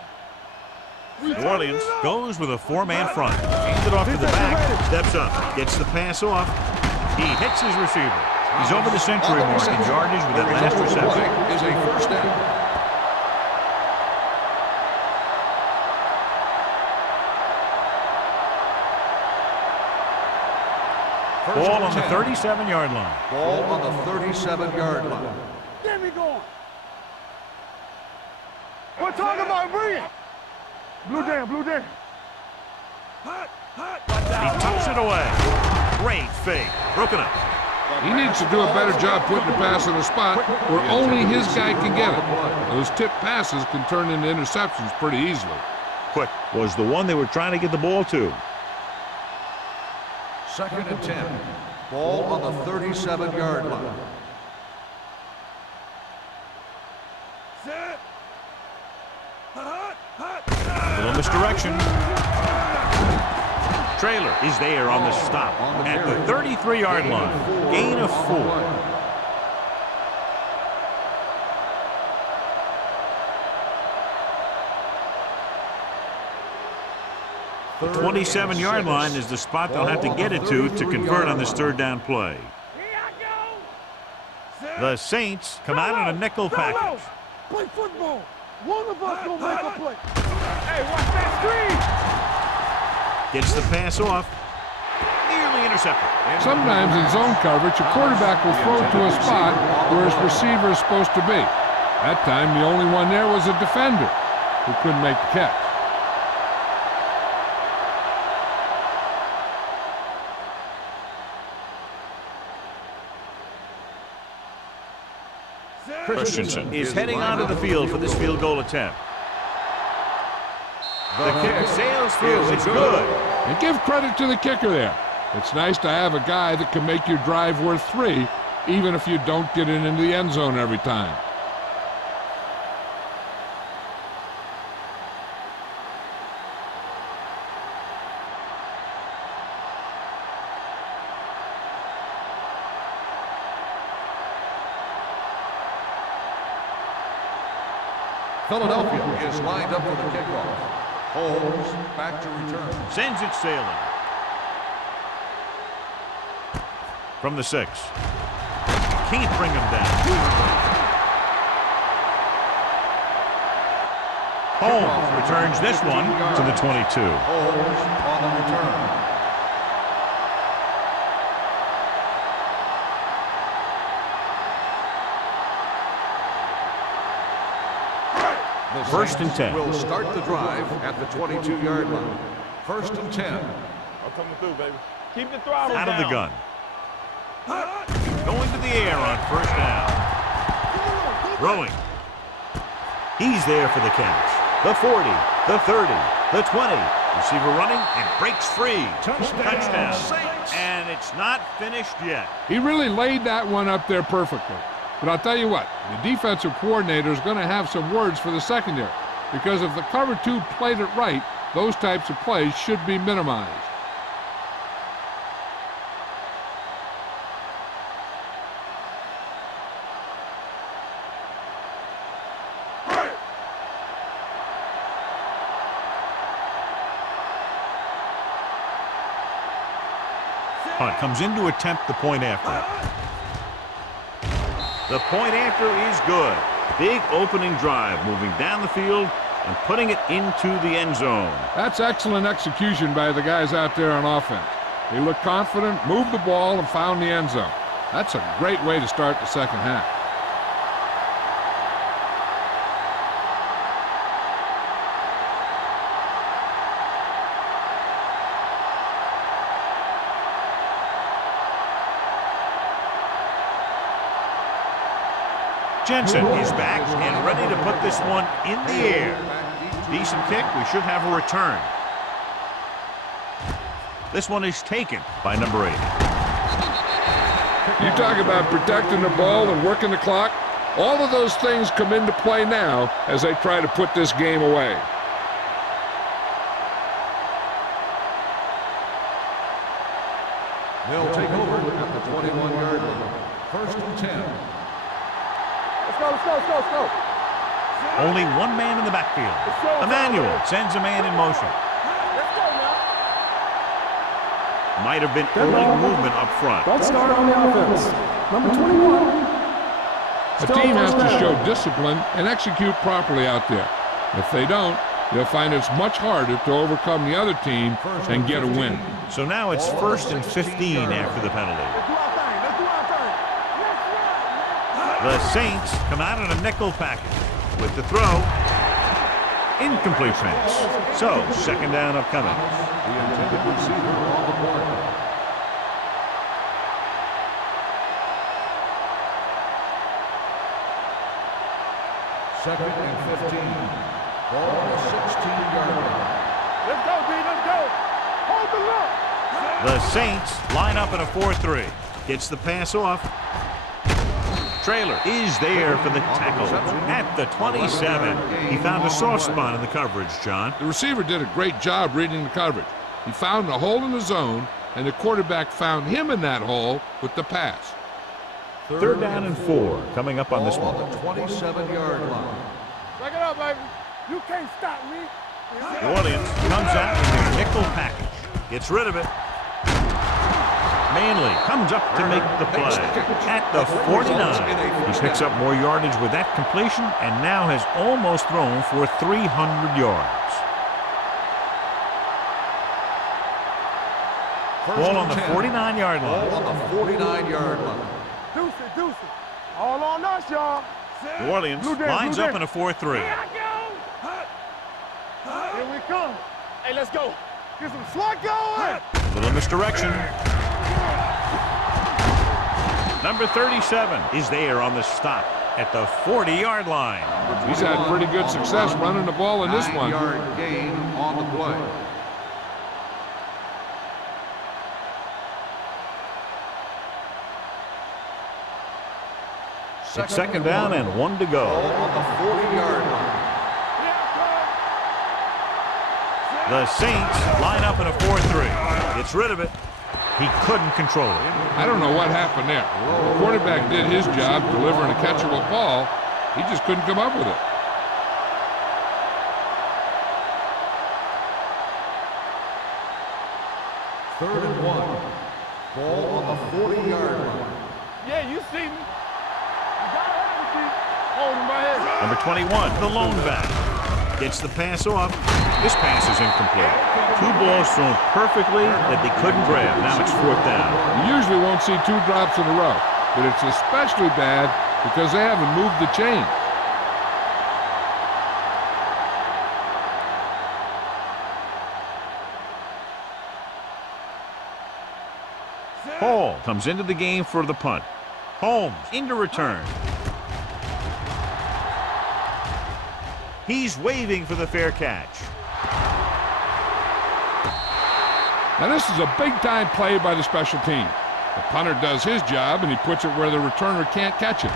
New Orleans goes with a 4-man front. Hands it off to the back. Steps up. Gets the pass off. He hits his receiver. He's over the century mark in yardage with that last reception. Is a first down. Ball on the 37-yard line. Ball on the 37-yard line. Get me going. We're talking about bringing. Blue down, blue down. He tucks it away. Great fake. Broken up. He needs to do a better job putting the pass in a spot where only his guy can get it. Those tip passes can turn into interceptions pretty easily. Quick was the one they were trying to get the ball to. Second and 10. Ball on the 37-yard line. Set. A little misdirection. Trailer is there on the stop at the 33-yard line. Gain of 4. 27-yard line is the spot they'll have to get it to convert on this third down play. The Saints come out in a nickel package. Play football. One of us gonna make a play. Hey, watch that screen. Gets the pass off. Nearly intercepted. Sometimes in zone coverage, a quarterback will throw to a spot where his receiver is supposed to be. That time, the only one there was a defender who couldn't make the catch. Christensen is heading onto the field for this field goal attempt. The kick sails through. It's good. And give credit to the kicker there. It's nice to have a guy that can make your drive worth 3, even if you don't get it into the end zone every time. Philadelphia is lined up for the kickoff. Holmes back to return. Sends it sailing. From the 6. Can't bring him down. Holmes returns this one to the 22. Holmes on the return. First and 10. Will start the drive at the 22-yard line. First and 10. I'm coming through, baby. Keep the throttle Out down. of the gun. Going to the air on first down. Throwing. He's there for the catch. The 40, the 30, the 20. Receiver running and breaks free. Touchdown. And it's not finished yet. He really laid that one up there perfectly. But I'll tell you what, the defensive coordinator is going to have some words for the secondary, because if the cover 2 played it right, those types of plays should be minimized. Hunt comes in to attempt the point after. The point after is good. Big opening drive, moving down the field and putting it into the end zone. That's excellent execution by the guys out there on offense. They looked confident, moved the ball, and found the end zone. That's a great way to start the second half. Jensen is back and ready to put this one in the air. Decent kick. We should have a return. This one is taken by number 8. You talk about protecting the ball and working the clock. All of those things come into play now as they try to put this game away. They'll take over at the 21-yard line. 1st and 10. Let's go, let's go, let's go, let's go. Only one man in the backfield. Emmanuel sends a man in motion. Let's go now. Might have been early movement up front. Don't start on the offense. Number 21. A team has to show discipline and execute properly out there. If they don't, they'll find it's much harder to overcome the other team and get a win. So now it's 1st and 15 after the penalty. Let's do our thing. Let's do our thing. The Saints come out in a nickel package with the throw. Incomplete pass. So, 2nd down upcoming. The intended receiver on the play. Second and 15. Ball on the 16-yard line. Let's go, D. Let's go. Hold the look. The Saints line up in a 4-3. Gets the pass off. Trailer is there for the tackle at the 27. He found a soft spot in the coverage, John. The receiver did a great job reading the coverage. He found a hole in the zone, and the quarterback found him in that hole with the pass. 3rd down and 4 coming up on this Ball one. on the 27-yard line. Back it up, baby. You can't stop me. New Orleans comes out in their nickel package. Gets rid of it. Manley comes up to make the play at the 49. He picks up more yardage with that completion and now has almost thrown for 300 yards. Ball on the 49-yard line. Ball on the 49-yard line. Deuce it, deuce it. All on us, y'all. New Orleans lines up in a 4-3. Here we come. Hey, let's go. Get some slot going. Little misdirection. Number 37 is there on the stop at the 40-yard line. He's had pretty good success running the ball in this one. 9-yard gain on the play. It's 2nd down and 1 to go. Ball on the 40-yard line. The Saints line up in a 4-3. Gets rid of it. He couldn't control it. I don't know what happened there. The quarterback did his job delivering a catchable ball. He just couldn't come up with it. Third and 1. Ball on the 40-yard line. Yeah, you see me. You gotta have me, D. Hold him right here. Number 21, the lone back. Gets the pass off. This pass is incomplete. 2 balls thrown perfectly that they couldn't grab. Now it's 4th down. You usually won't see 2 drops in a row, but it's especially bad because they haven't moved the chain. Hall comes into the game for the punt. Holmes into return. He's waving for the fair catch. Now this is a big-time play by the special team. The punter does his job, and he puts it where the returner can't catch it.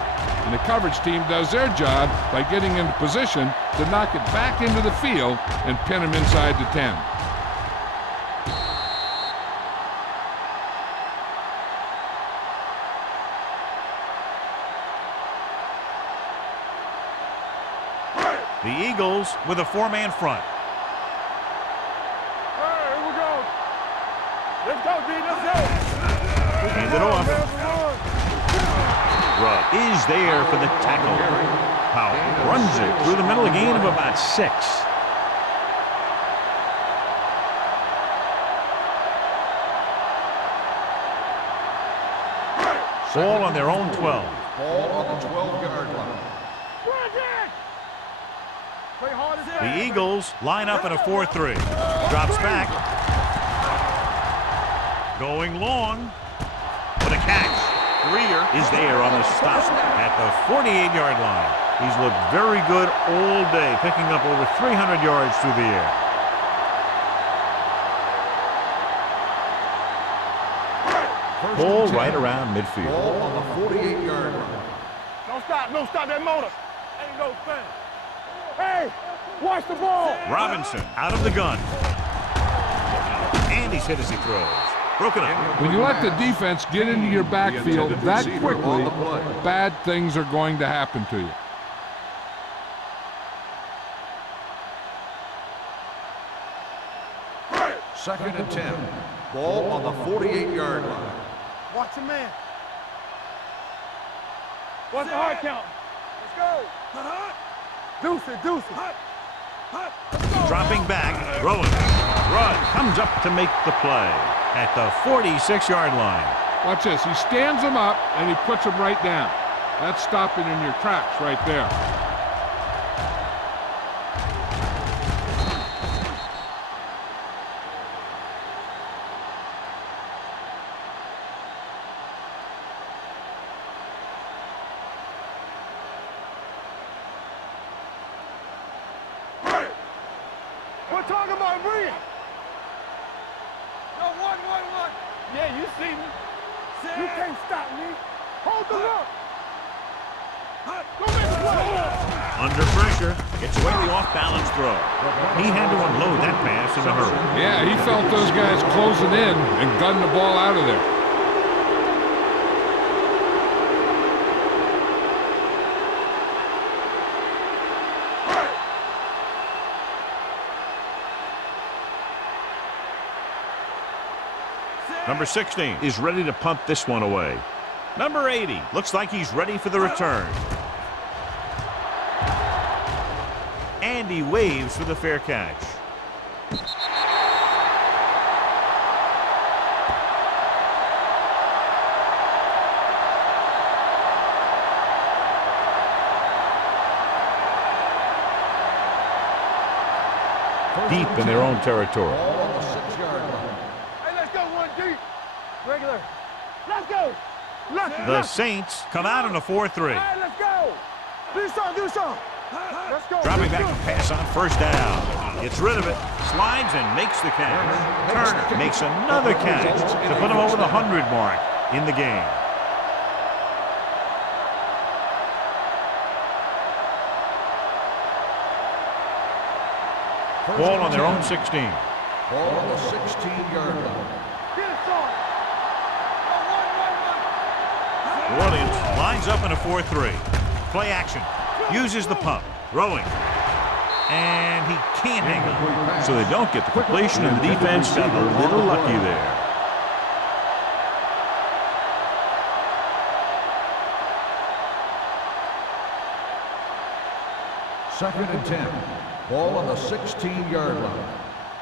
And the coverage team does their job by getting into position to knock it back into the field and pin him inside the 10. The Eagles with a 4-man front. All right, here we go. Let's go, D. Let's go. Hand it off. Rudd is there for the tackle. Powell runs it through the middle, a gain of about 6. Ball on their own 12. Ball on the 12-yard line. Play hard as The Eagles line up in a 4-3. Drops back. Going long. For the catch. Greer is there on the stop at the 48-yard line. He's looked very good all day, picking up over 300 yards through the air. Ball right around midfield. Ball on the 48-yard line. Don't stop that motor. Ain't no thing. Hey, watch the ball. Robinson out of the gun. And he's hit as he throws. Broken up. When you let the defense get into your backfield that quickly, bad things are going to happen to you. Second and 10. Ball on the 48-yard line. Watch your man. What's the hard count? Let's go. Deuce it. Dropping back, throwing. Rudd comes up to make the play at the 46-yard line. Watch this. He stands them up, and he puts them right down. That's stopping in your tracks right there. We're talking about Reed. No, one. Yeah, you see me. You can't stop me. Hold the look. Go make the play. Under pressure, gets away the off-balance throw. He had to unload that pass in a hurry. Yeah, he felt those guys closing in and gunned the ball out of there. Number 16 is ready to punt this one away. Number 80 looks like he's ready for the return. And he waves for the fair catch. Deep in their own territory. Ball on the 6-yard line. Hey, let's go one deep. Regular. Let's go. The Saints come out in a 4-3. Hey, let's go. Do something. Let's go. Dropping back to pass on first down. Gets rid of it, slides and makes the catch. Turner makes another catch to put him over the 100 mark in the game. Ball on their own 16. Ball on the 16-yard line. Get it, son. New Orleans lines up in a 4-3. Play action. Uses the pump. Throwing. And he can't hang on. So they don't get the completion, and the defense got a little lucky there. Second and 10. Ball on the 16-yard line.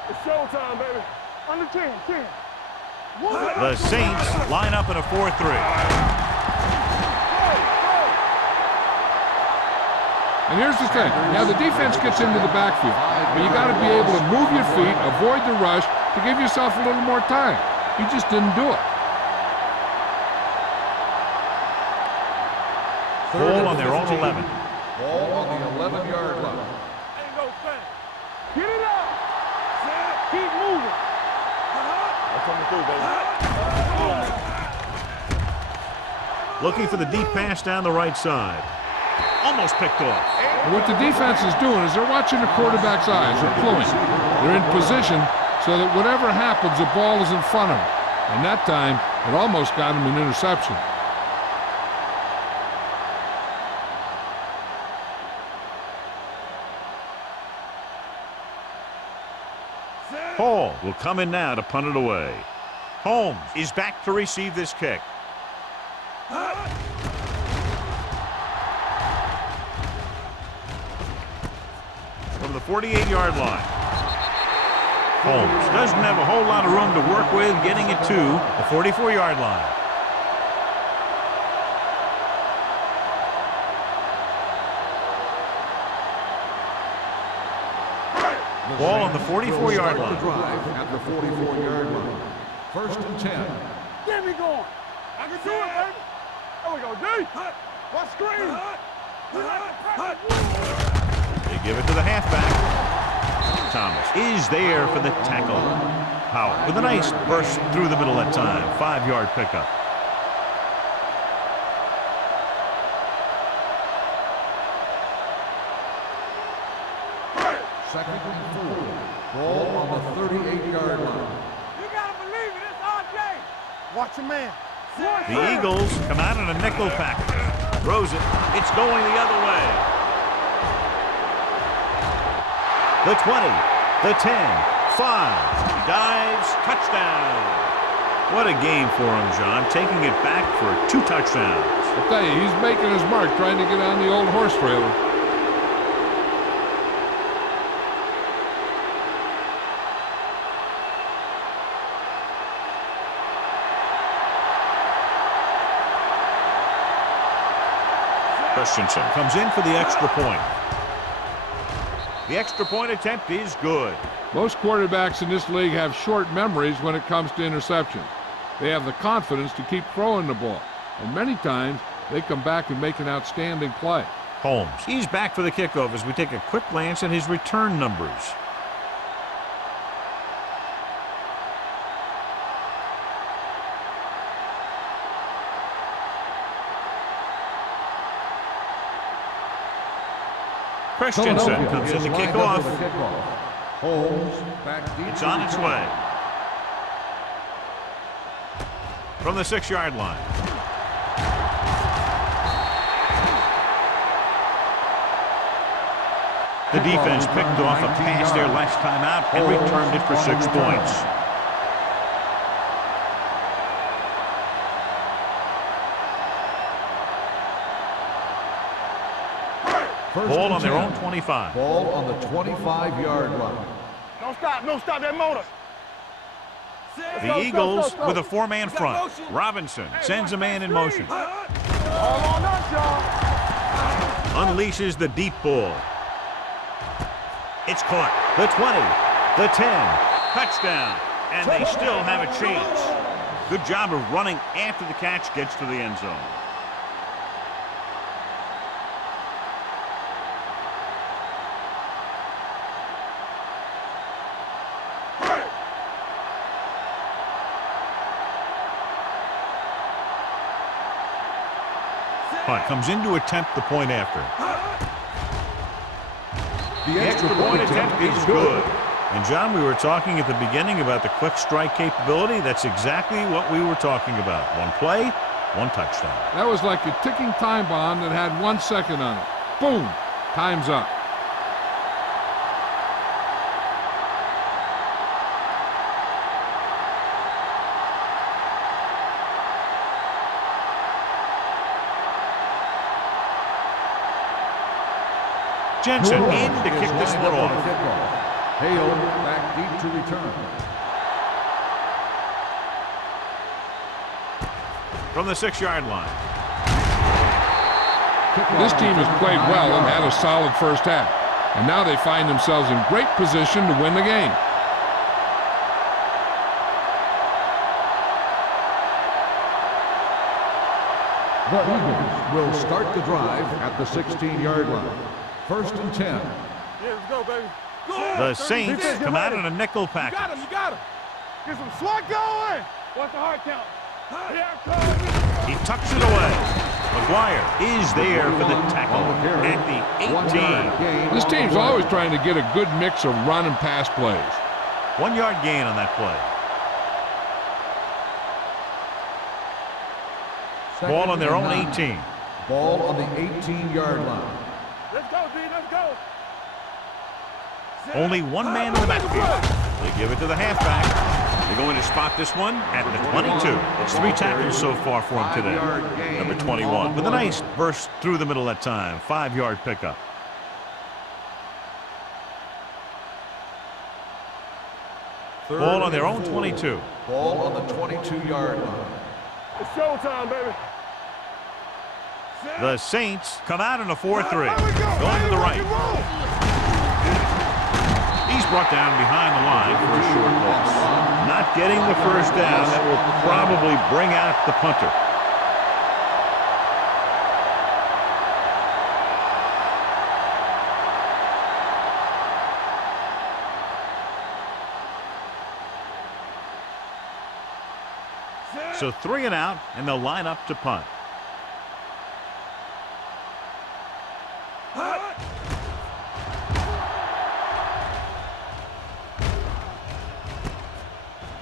It's showtime, baby. Under 10. The Saints line up in a 4-3. And here's the thing. Now, the defense gets into the backfield, but you got to be able to move your feet, avoid the rush, to give yourself a little more time. He just didn't do it. Ball on their own 11. Ball on the 11-yard line. Ain't no thing. Get it up. Keep moving. I'm coming through, baby. Looking for the deep pass down the right side. Almost picked off. And what the defense is doing is they're watching the quarterback's eyes. They're cluing. They're in position so that whatever happens, the ball is in front of them. And that time, it almost got him an interception. Hall will come in now to punt it away. Holmes is back to receive this kick. From the 48-yard line. Holmes doesn't have a whole lot of room to work with, getting it to the 44-yard line. Ball on the 44-yard line. Drive at the 44-yard line. First and 10. Get me going. I can do it, baby. There we go, D. What screen? They give it to the halfback. Thomas is there for the tackle. Howell with a nice burst through the middle that time. 5-yard pickup. Second and 4. Ball on the 38-yard line. You gotta believe it, it's RJ. Watch your man. The Eagles come out in a nickel package. Throws it. It's going the other way. The 20, the 10, 5. Dives, touchdown. What a game for him, John. Taking it back for 2 touchdowns. I tell you, he's making his mark trying to get on the old horse trailer. Christensen comes in for the extra point. The extra point attempt is good. Most quarterbacks in this league have short memories when it comes to interceptions. They have the confidence to keep throwing the ball, and many times they come back and make an outstanding play. Holmes, he's back for the kickoff as we take a quick glance at his return numbers. Christensen comes in to kick off. Holmes back deep. It's on its way. From the 6-yard line. The defense picked off a pass there last time out and returned it for 6 points. Ball on their own 25. Ball on the 25-yard line. Don't stop that motor. The Eagles with a 4-man front. Robinson sends a man in motion. All on us, y'all. Unleashes the deep ball. It's caught. The 20, the 10, touchdown, and they still have a chance. Good job of running after the catch gets to the end zone. Punt comes in to attempt the point after. The extra point attempt is good. And John, we were talking at the beginning about the quick strike capability. That's exactly what we were talking about. 1 play, 1 touchdown. That was like a ticking time bomb that had 1 second on it. Boom, time's up. Jensen in to kick this one off. Hale back deep to return. From the 6-yard line. This team has played well and had a solid first half. And now they find themselves in great position to win the game. The Eagles will start the drive at the 16-yard line. 1st and 10. Yeah, let's go, baby. The Saints come out in a nickel package. You got him. Get some SWAT going. What's the hard count? Yeah, He tucks it away. McGuire is there for the tackle at the 18. This team's always trying to get a good mix of run and pass plays. 1-yard gain on that play. Ball on their own 18. Ball on the 18-yard line. let's go, D, let's go. Only 1 man in the backfield. They give it to the halfback. They're going to spot this one at the 22. It's 3 tackles so far for him today. Number 21 with a nice burst through the middle that time. 5-yard pickup. Ball on their own 22. Ball on the 22-yard line. It's showtime, baby. The Saints come out in a 4-3. Going to the right. He's brought down behind the line for a short loss. Not getting the first down. That will probably bring out the punter. So 3 and out, and they'll line up to punt.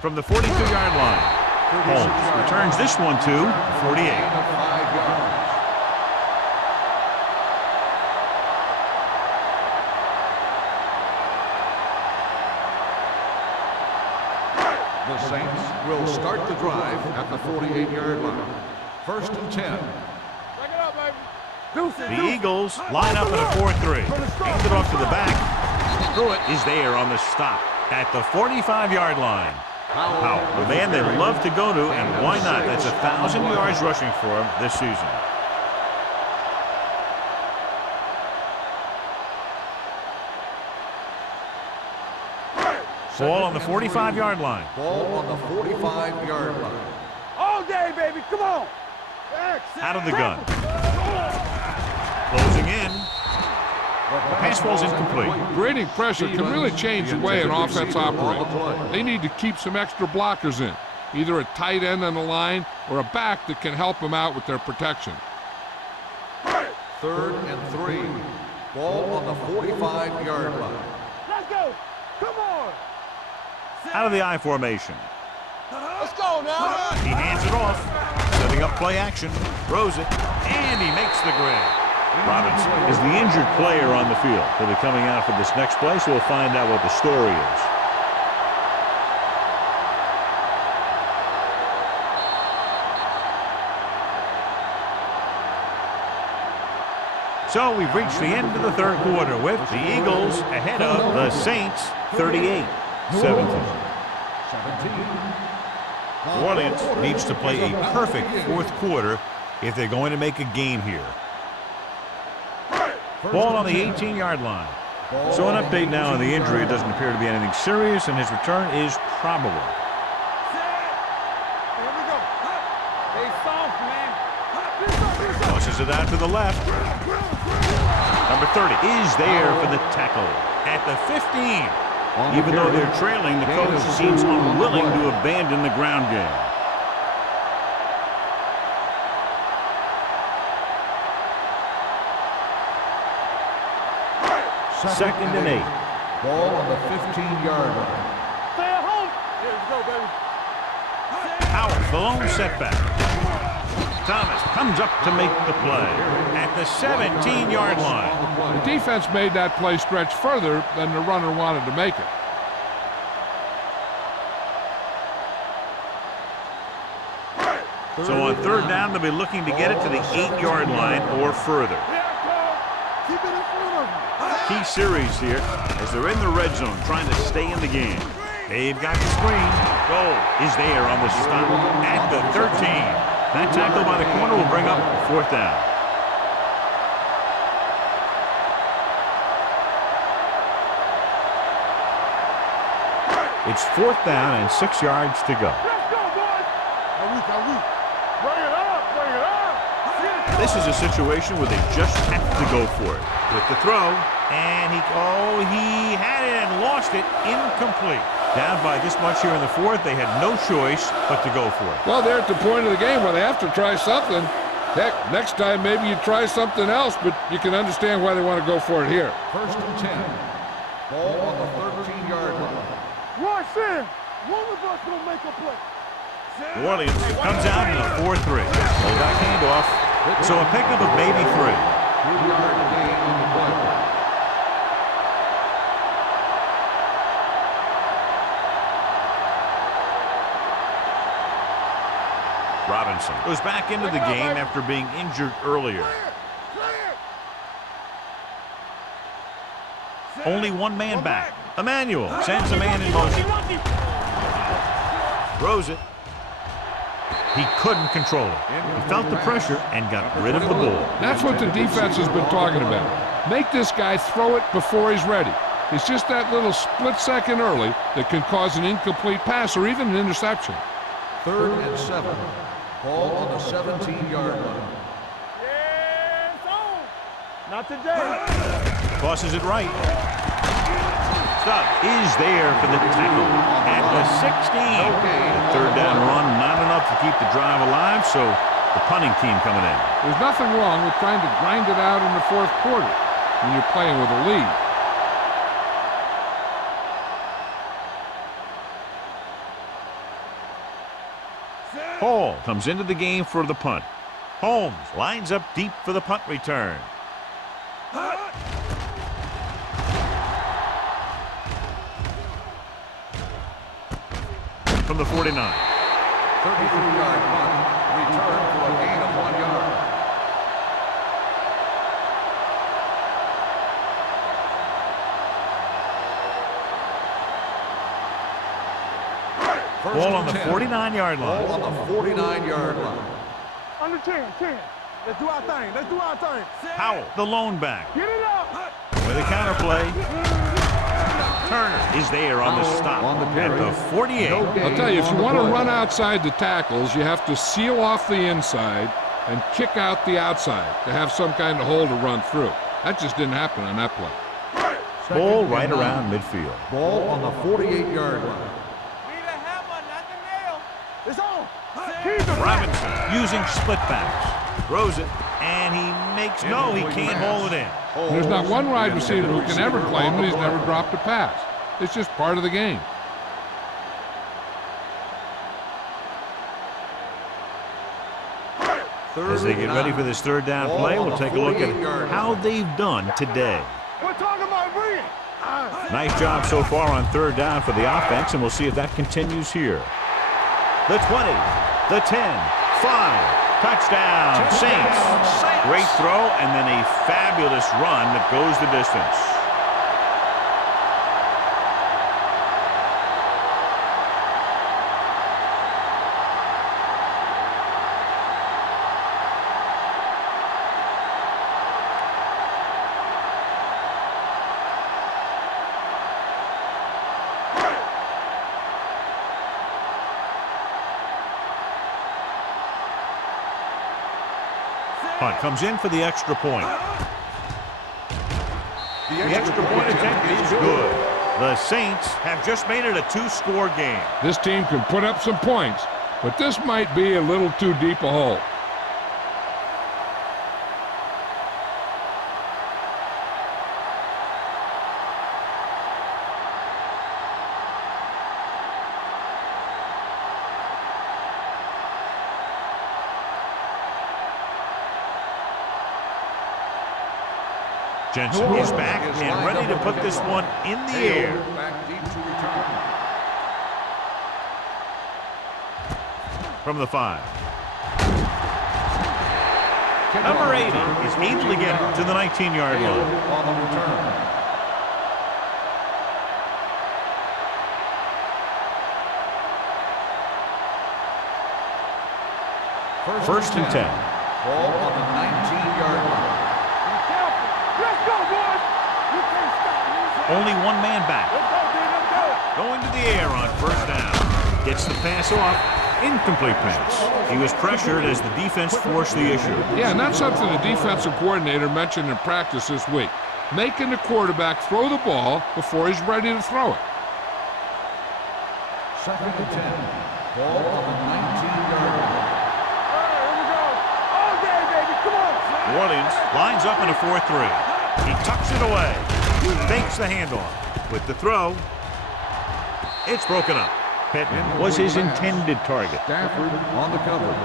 From the 42-yard line, Holmes returns this one to 48. The Saints will start the drive at the 48-yard line. 1st and 10. Back it up, baby. The Eagles line up in a 4-3. Hand it off to the back. Pruitt is there on the stop at the 45-yard line. Powell, a man they love to go to, and why not? That's 1,000 yards rushing for him this season. Ball on the 45-yard line. Ball on the 45-yard line. All day, baby. Come on. Out of the gun. Closing in. The pass ball's incomplete. Creating pressure can really change the way an offense operates. They need to keep some extra blockers in, either a tight end on the line or a back that can help them out with their protection. 3rd and 3. Ball on the 45-yard line. Let's go. Come on. Out of the I formation. Let's go now. He hands it off. Setting up play action. Throws it. And he makes the grab. Robinson is the injured player on the field. He'll be coming out for this next play, so we'll find out what the story is. So we've reached the end of the 3rd quarter with the Eagles ahead of the Saints 38-17. New Orleans needs to play a perfect 4th quarter if they're going to make a game here. Ball on the 18-yard line. So an update now on the injury. It doesn't appear to be anything serious, and his return is probable. Here we go. Stay soft, man. Tosses it out to the left. Number 30 is there for the tackle at the 15. Even though they're trailing, the coach seems unwilling to abandon the ground game. Second and 8. Ball on the 15-yard line. Stay at home. Here we go, baby. Howard, the lone setback. Thomas comes up to make the play at the 17-yard line. The defense made that play stretch further than the runner wanted to make it. So on 3rd down, they'll be looking to get it to the 8-yard line or further. Keep it in front of you. Key series here as they're in the red zone trying to stay in the game. They've got the screen. Goal is there on the stop at the 13. That tackle by the corner will bring up 4th down. It's 4th down and 6 yards to go. Let's go, boys. Bring it up. Bring it up. This is a situation where they just have to go for it. With the throw, and he had it and lost it, incomplete. Down by this much here in the 4th, they had no choice but to go for it. Well, they're at the point of the game where they have to try something. Heck, next time maybe you try something else, but you can understand why they want to go for it here. 1st and 10. Ball on the 13-yard line. Rush in. One of us will make a play. New Orleans comes out in a 4-3. Fullback handoff. So a pickup of maybe 3. 3-yard gain on the play. Robinson goes back into the game after being injured earlier. Only one man back. Emmanuel sends a man in motion. Throws it. He couldn't control it. He felt the pressure and got rid of the ball. That's what the defense has been talking about. Make this guy throw it before he's ready. It's just that little split second early that can cause an incomplete pass or even an interception. 3rd and 7. Ball on the 17-yard line. Yeah, it's on. Not today. Tosses it right. Stubb is there for the tackle at the 16. The 3rd down run, not enough to keep the drive alive, so the punting team coming in. There's nothing wrong with trying to grind it out in the fourth quarter when you're playing with a lead. Hall comes into the game for the punt. Holmes lines up deep for the punt return. From the 49. 33-yard punt. Return for a gain of 1 yard. Ball on the 49-yard line. Ball on the 49-yard line. Under 10, 10. Let's do our thing. Let's do our thing. Powell, the lone back. Get it up. With a counterplay. Turner is there on the stop at the 48. I'll tell you, if you want to run outside the tackles, you have to seal off the inside and kick out the outside to have some kind of hole to run through. That just didn't happen on that play. Ball right around midfield. Ball on the 48-yard line. It's on. Robinson using split backs. Throws it, and he makes no, he can't hold it in. There's not one wide receiver who can ever claim that he's never dropped a pass. It's just part of the game. As they get ready for this third down play, we'll take a look at how they've done today. We're talking about bringing. Nice job so far on third down for the offense, and we'll see if that continues here. The 20, the 10, 5, touchdown, Saints. Great throw, and then a fabulous run that goes the distance. Punt comes in for the extra point. The extra point attempt is good. The Saints have just made it a two-score game. This team can put up some points, but this might be a little too deep a hole. Jensen is back and ready to put this one in the air. Back deep to return. From the 5. Number 80 is able to get it to the 19-yard line. On the return. First and 10. Ball on the 19-yard line. Let's go, boys. You can't stop me. Only one man back. Let's go, D. Let's go. Going to the air on first down. Gets the pass off. Incomplete pass. He was pressured as the defense forced the issue. Yeah, and that's something the defensive coordinator mentioned in practice this week. Making the quarterback throw the ball before he's ready to throw it. Second and 10. Ball on the 19-yard line. Here we go. All day, baby. Come on. New Orleans lines up in a 4-3. He tucks it away. Fakes the handoff. With the throw, it's broken up. Pittman was his intended target. Stafford on the coverage.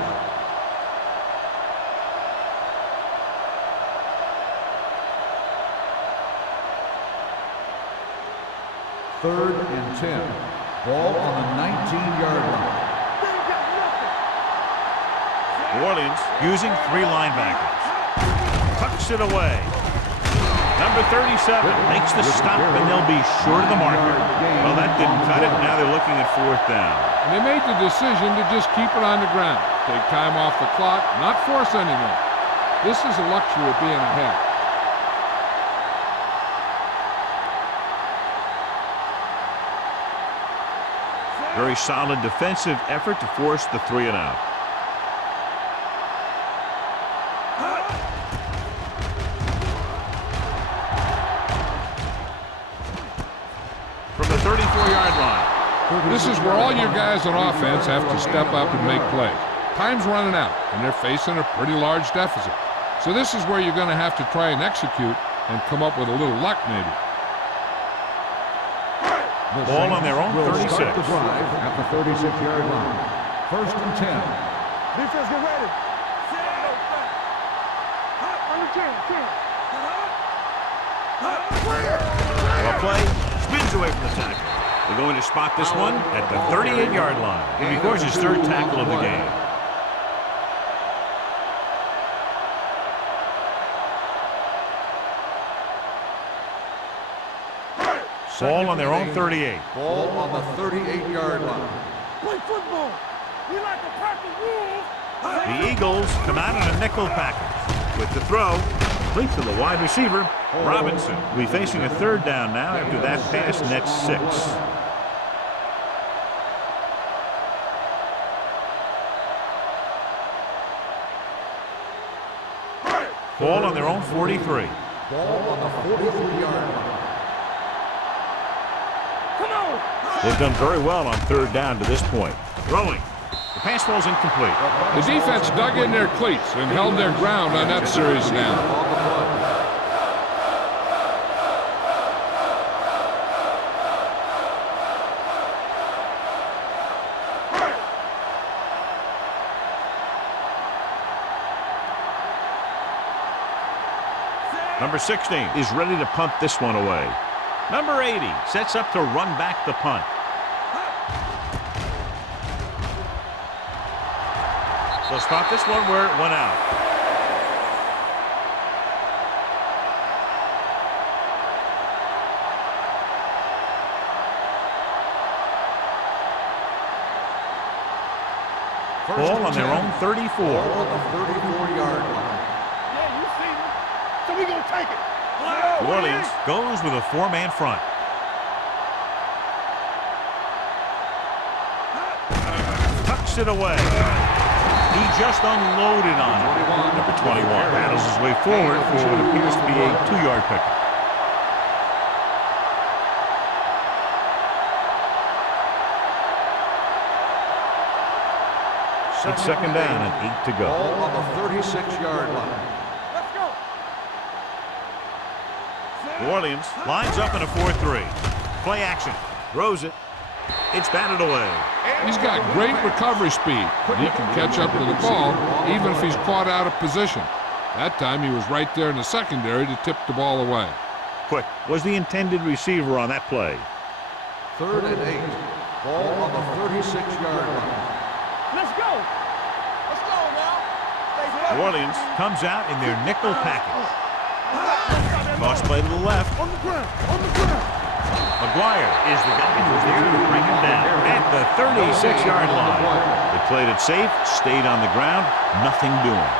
Third and 10. Ball on the 19-yard line. New Orleans using 3 linebackers. Tucks it away. Number 37 makes the stop, and they'll be short of the marker. Well, that didn't cut it. Now they're looking at fourth down. And they made the decision to just keep it on the ground. Take time off the clock, not force anything. This is the luxury of being ahead. Very solid defensive effort to force the 3 and out. From the 34-yard line. This is where all your guys on offense have to step up and make plays. Time's running out, and they're facing a pretty large deficit. So this is where you're going to have to try and execute and come up with a little luck, maybe. Ball on their own 36. Start the drive at the 36-yard line. 1st and 10. Defense, get ready. Under 10. Well play, spins away from the tackle. They're going to spot this one at the 38-yard line. And he scores his 3rd tackle of the game. Ball on their own 38. Ball on the 38-yard line. Play football. We like to practice rules. The Eagles come out in a nickel package. With the throw, complete to the wide receiver, Robinson. We'll be facing a 3rd down now after that pass nets 6. Ball on their own 43. Ball on the 43-yard line. They've done very well on 3rd down to this point. Throwing. The pass ball's incomplete. The defense dug in their cleats and held their ground on that series down. Number 16 is ready to punt this one away. Number 80 sets up to run back the punt. They'll spot this one where it went out. Ball on their own 34. Ball on the 34-yard line. Yeah, you see me. So we gonna take it. New Orleans goes with a 4-man front. Tucks it away. He just unloaded on it. Number 21 battles his way forward for what appears to be a 2-yard pickup. It's 2nd down and 8 to go. Ball on the 36-yard line. Let's go. New Orleans lines up in a 4-3. Play action. Throws it. It's batted away. He's got great recovery speed. He can catch up to the ball even if he's caught out of position. That time he was right there in the secondary to tip the ball away. Quick was the intended receiver on that play. 3rd and 8. Ball on the 36-yard line. Let's go. Let's go now. New Orleans comes out in their nickel package. Toss play to the left. On the ground. On the ground. McGuire is the guy who's there to bring him down at the 36-yard line. They played it safe, stayed on the ground, nothing doing.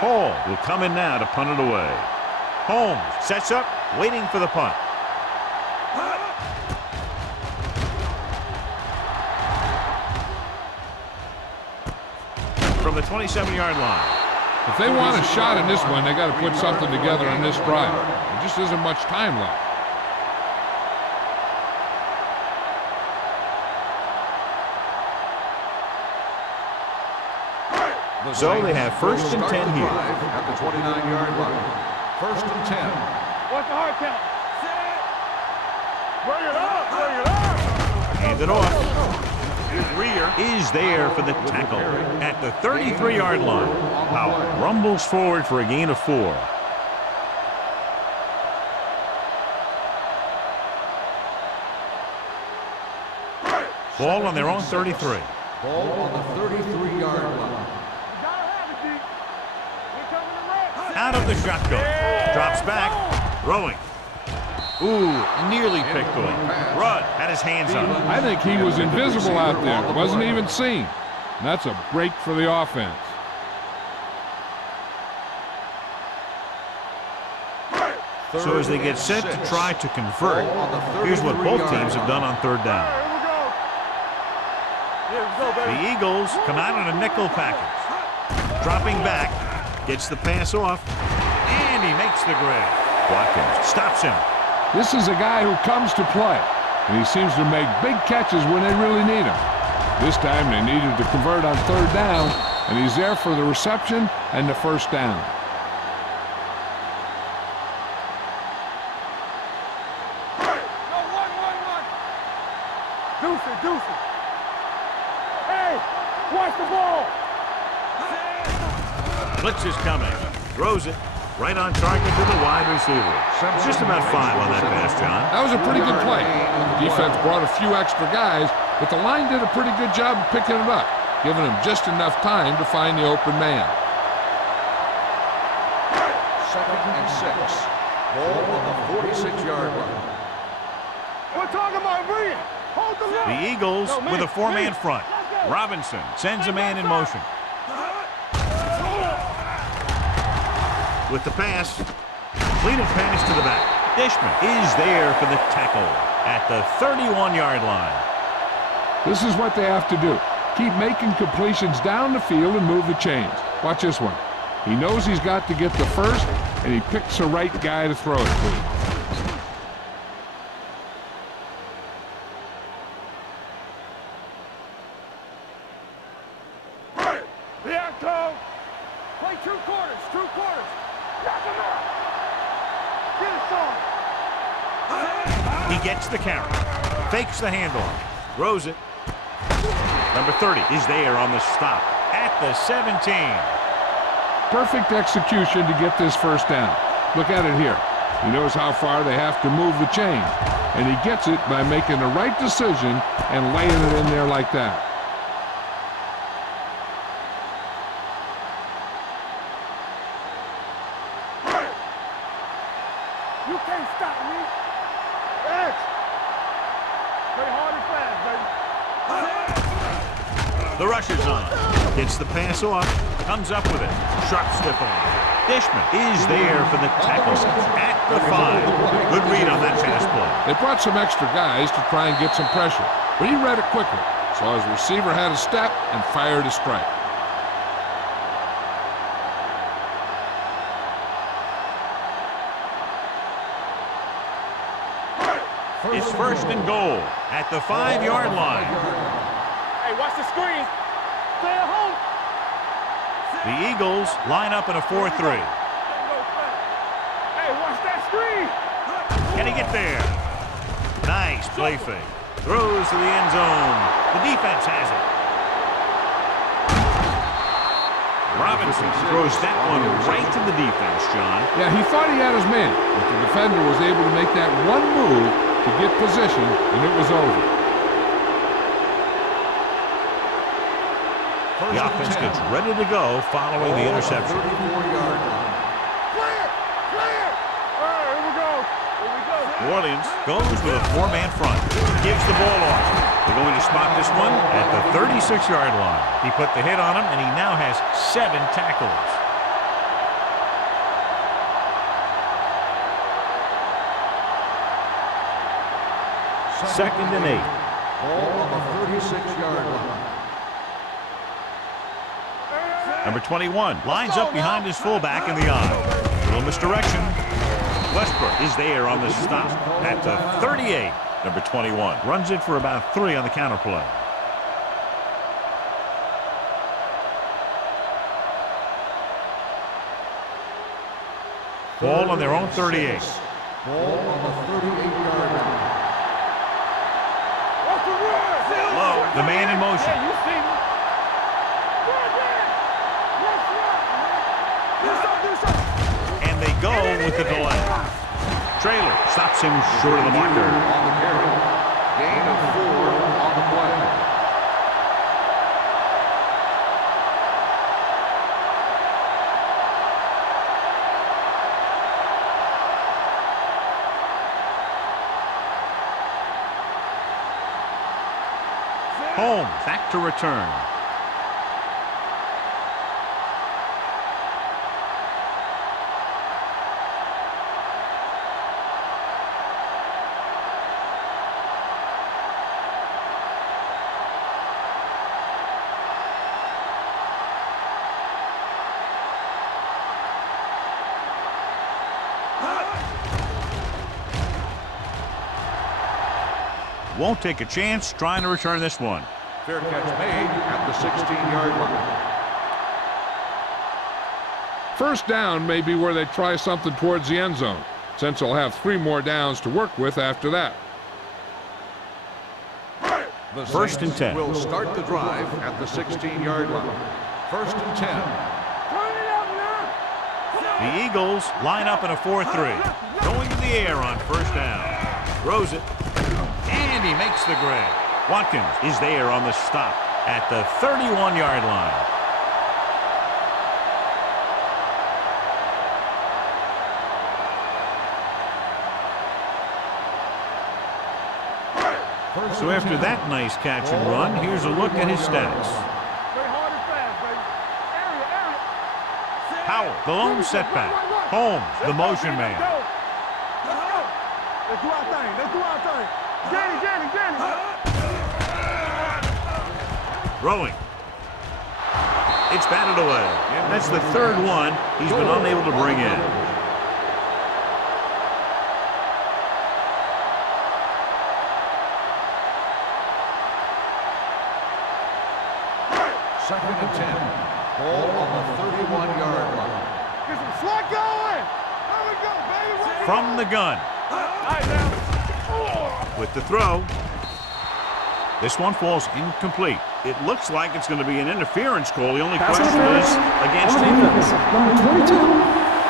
Hall will come in now to punt it away. Holmes sets up, waiting for the punt. From the 27-yard line. If they want a shot in this one, they got to put something together on this drive. There just isn't much time left. So they have 1st and 10 here. At the 29-yard line. 1st and 10. What's the hard count? Bring it up. Bring it up. Hand it off. Rear is there for the tackle at the 33-yard line. Powell rumbles forward for a gain of 4. Ball on their own 33. Ball on the 33-yard line. Out of the shotgun. Drops back. Throwing. Ooh, nearly picked off. Rudd had his hands on it. I think he was invisible out there. Wasn't even seen. And that's a break for the offense. So as they get set to try to convert, here's what both teams have done on 3rd down. The Eagles come out in a nickel package. Dropping back. Gets the pass off, and he makes the grab. Watkins stops him. This is a guy who comes to play, and he seems to make big catches when they really need him. This time they needed to convert on third down, and he's there for the reception and the first down. Deucey. Hey, watch the ball. Blitz is coming. Throws it right on target to the wide receiver. Just about 5 on that pass, John. That was a pretty good play. The defense brought a few extra guys, but the line did a pretty good job of picking it up, giving him just enough time to find the open man. 2nd and 6. Ball on the 46-yard line. We're talking about Reed. Hold the line. The Eagles with a 4-man front. Robinson sends a man in motion. With the pass, completed pass to the back. Dishman is there for the tackle at the 31-yard line. This is what they have to do. Keep making completions down the field and move the chains. Watch this one. He knows he's got to get the first, and he picks the right guy to throw it to. Play 2 quarters. Knock him out. Get it on. He gets the carry. Fakes the handoff. Throws it. Number 30 is there on the stop at the 17. Perfect execution to get this first down. Look at it here. He knows how far they have to move the chain, and he gets it by making the right decision and laying it in there like that. You can't stop me. X. Play hard and fast, baby. The rush is on. Gets the pass off. Comes up with it. Sharp stiff on. Dishman is there for the tackle at the 5. Good read on that pass play. They brought some extra guys to try and get some pressure, but he read it quickly. So his receiver had a step and fired a strike. It's 1st and goal at the 5-yard line. Hey, watch the screen. Stay at home. The Eagles line up in a 4-3. Hey, watch that screen. Can he get there? Nice play fake. Throws to the end zone. The defense has it. Robinson throws that one right to the defense, John. Yeah, he thought he had his man, but the defender was able to make that one move to get position, and it was over. The offense gets ready to go following the interception. 34-yard line. Clear. All right, here we go. New Orleans goes with a 4-man front. Gives the ball off. They're going to spot this one at the 36-yard line. He put the hit on him, and he now has 7 tackles. Second and 8. Ball on the 36-yard line. Number 21 lines up behind his fullback in the eye. Little misdirection. Westbrook is there on the stop at the 38. Number 21 runs it for about 3 on the counter play. Ball on their own 38. Ball on the 38-yard line. Low, the man in motion. Hey, you see me? And they go with the delay. Trailer stops him short of the marker. On the carry. Gain of 4 on the play. Home back to return. Won't take a chance trying to return this one. Fair catch made at the 16-yard line. First down may be where they try something towards the end zone, since they'll have 3 more downs to work with after that. The First and Saints 10. will start the drive at the 16-yard line. First and 10. The Eagles line up in a 4-3. Going to the air on first down. Throws it. And he makes the grab. Watkins is there on the stop at the 31-yard line. So after that nice catch and run, here's a look at his stats. Howell, the lone setback. Holmes, the motion man. Let's do our thing. Let's do our thing. Jenny. Throwing. It's batted away. That's the third one he's been unable to bring in. Second and 10. Ball on the 31-yard line. Get some slot going. There we go, baby. From the gun. With the throw. This one falls incomplete. It looks like it's going to be an interference call. The only Pass question is against on defense. Number 22.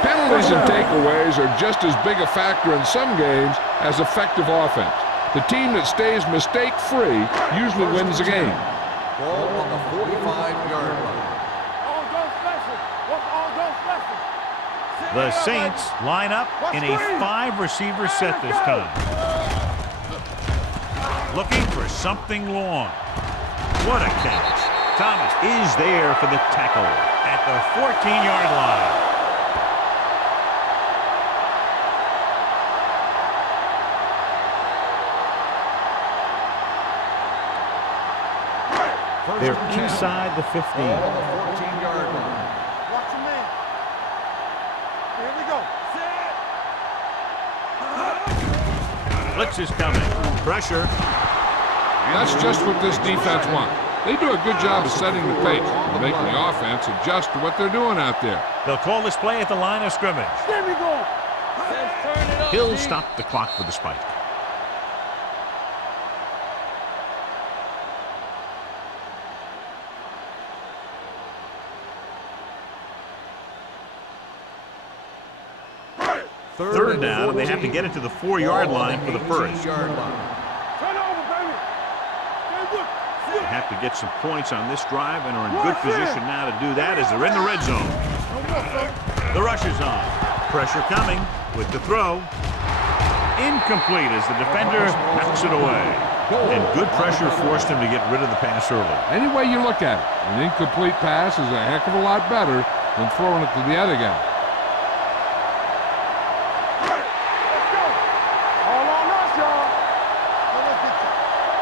Penalties and takeaways are just as big a factor in some games as effective offense. The team that stays mistake-free usually wins the game. Ball on the 45-yard line. The Saints line up in a 5-receiver set this time. Looking for something long. What a catch. Thomas is there for the tackle at the 14-yard line. They're inside the 15. Ball on the 14-yard line. Watch your man. Here we go. Blitz is coming. Pressure. That's just what this defense wants. They do a good job of setting the pace, making the offense adjust to what they're doing out there. They'll call this play at the line of scrimmage. There we go. He'll stop the clock for the spike. Third down, and they have to get it to the 4-yard line for the first. Turn over, baby. They have to get some points on this drive and are in good position now to do that as they're in the red zone. The rush is on. Pressure coming with the throw. Incomplete as the defender knocks it away. And good pressure forced him to get rid of the pass early. Any way you look at it, an incomplete pass is a heck of a lot better than throwing it to the other guy. All on us, y'all.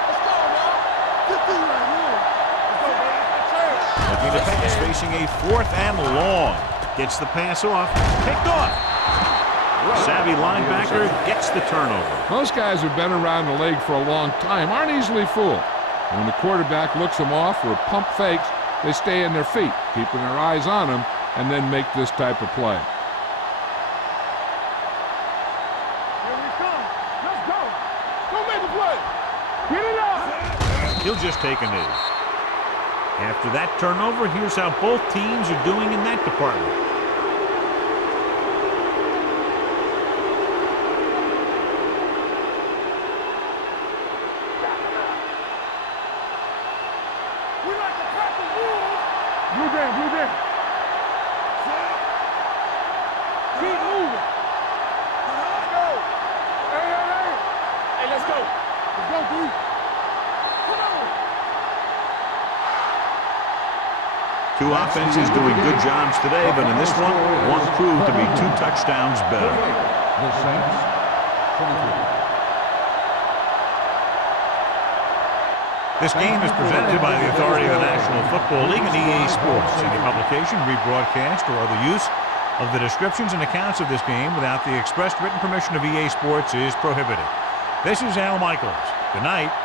Let's go now. Get through right here. Let's go, baby. Looking to pass, facing a 4th and long. Gets the pass off. Picked off. Savvy linebacker gets the turnover. Most guys who've been around the league for a long time aren't easily fooled. When the quarterback looks them off or pump fakes, they stay in their feet, keeping their eyes on them, and then make this type of play. Here we come. Let's go. Go make a play. Get it up. He'll just take a knee. After that turnover, here's how both teams are doing in that department. Blue down. Keep moving. Let's go. Hey, let's go. Let's go, D. Come on. Two offenses doing good jobs today, but in this one proved to be 2 touchdowns better. The Saints, 23. This game is presented by the authority of the National Football League and EA Sports. Any publication, rebroadcast, or other use of the descriptions and accounts of this game without the expressed written permission of EA Sports is prohibited. This is Al Michaels. Good night.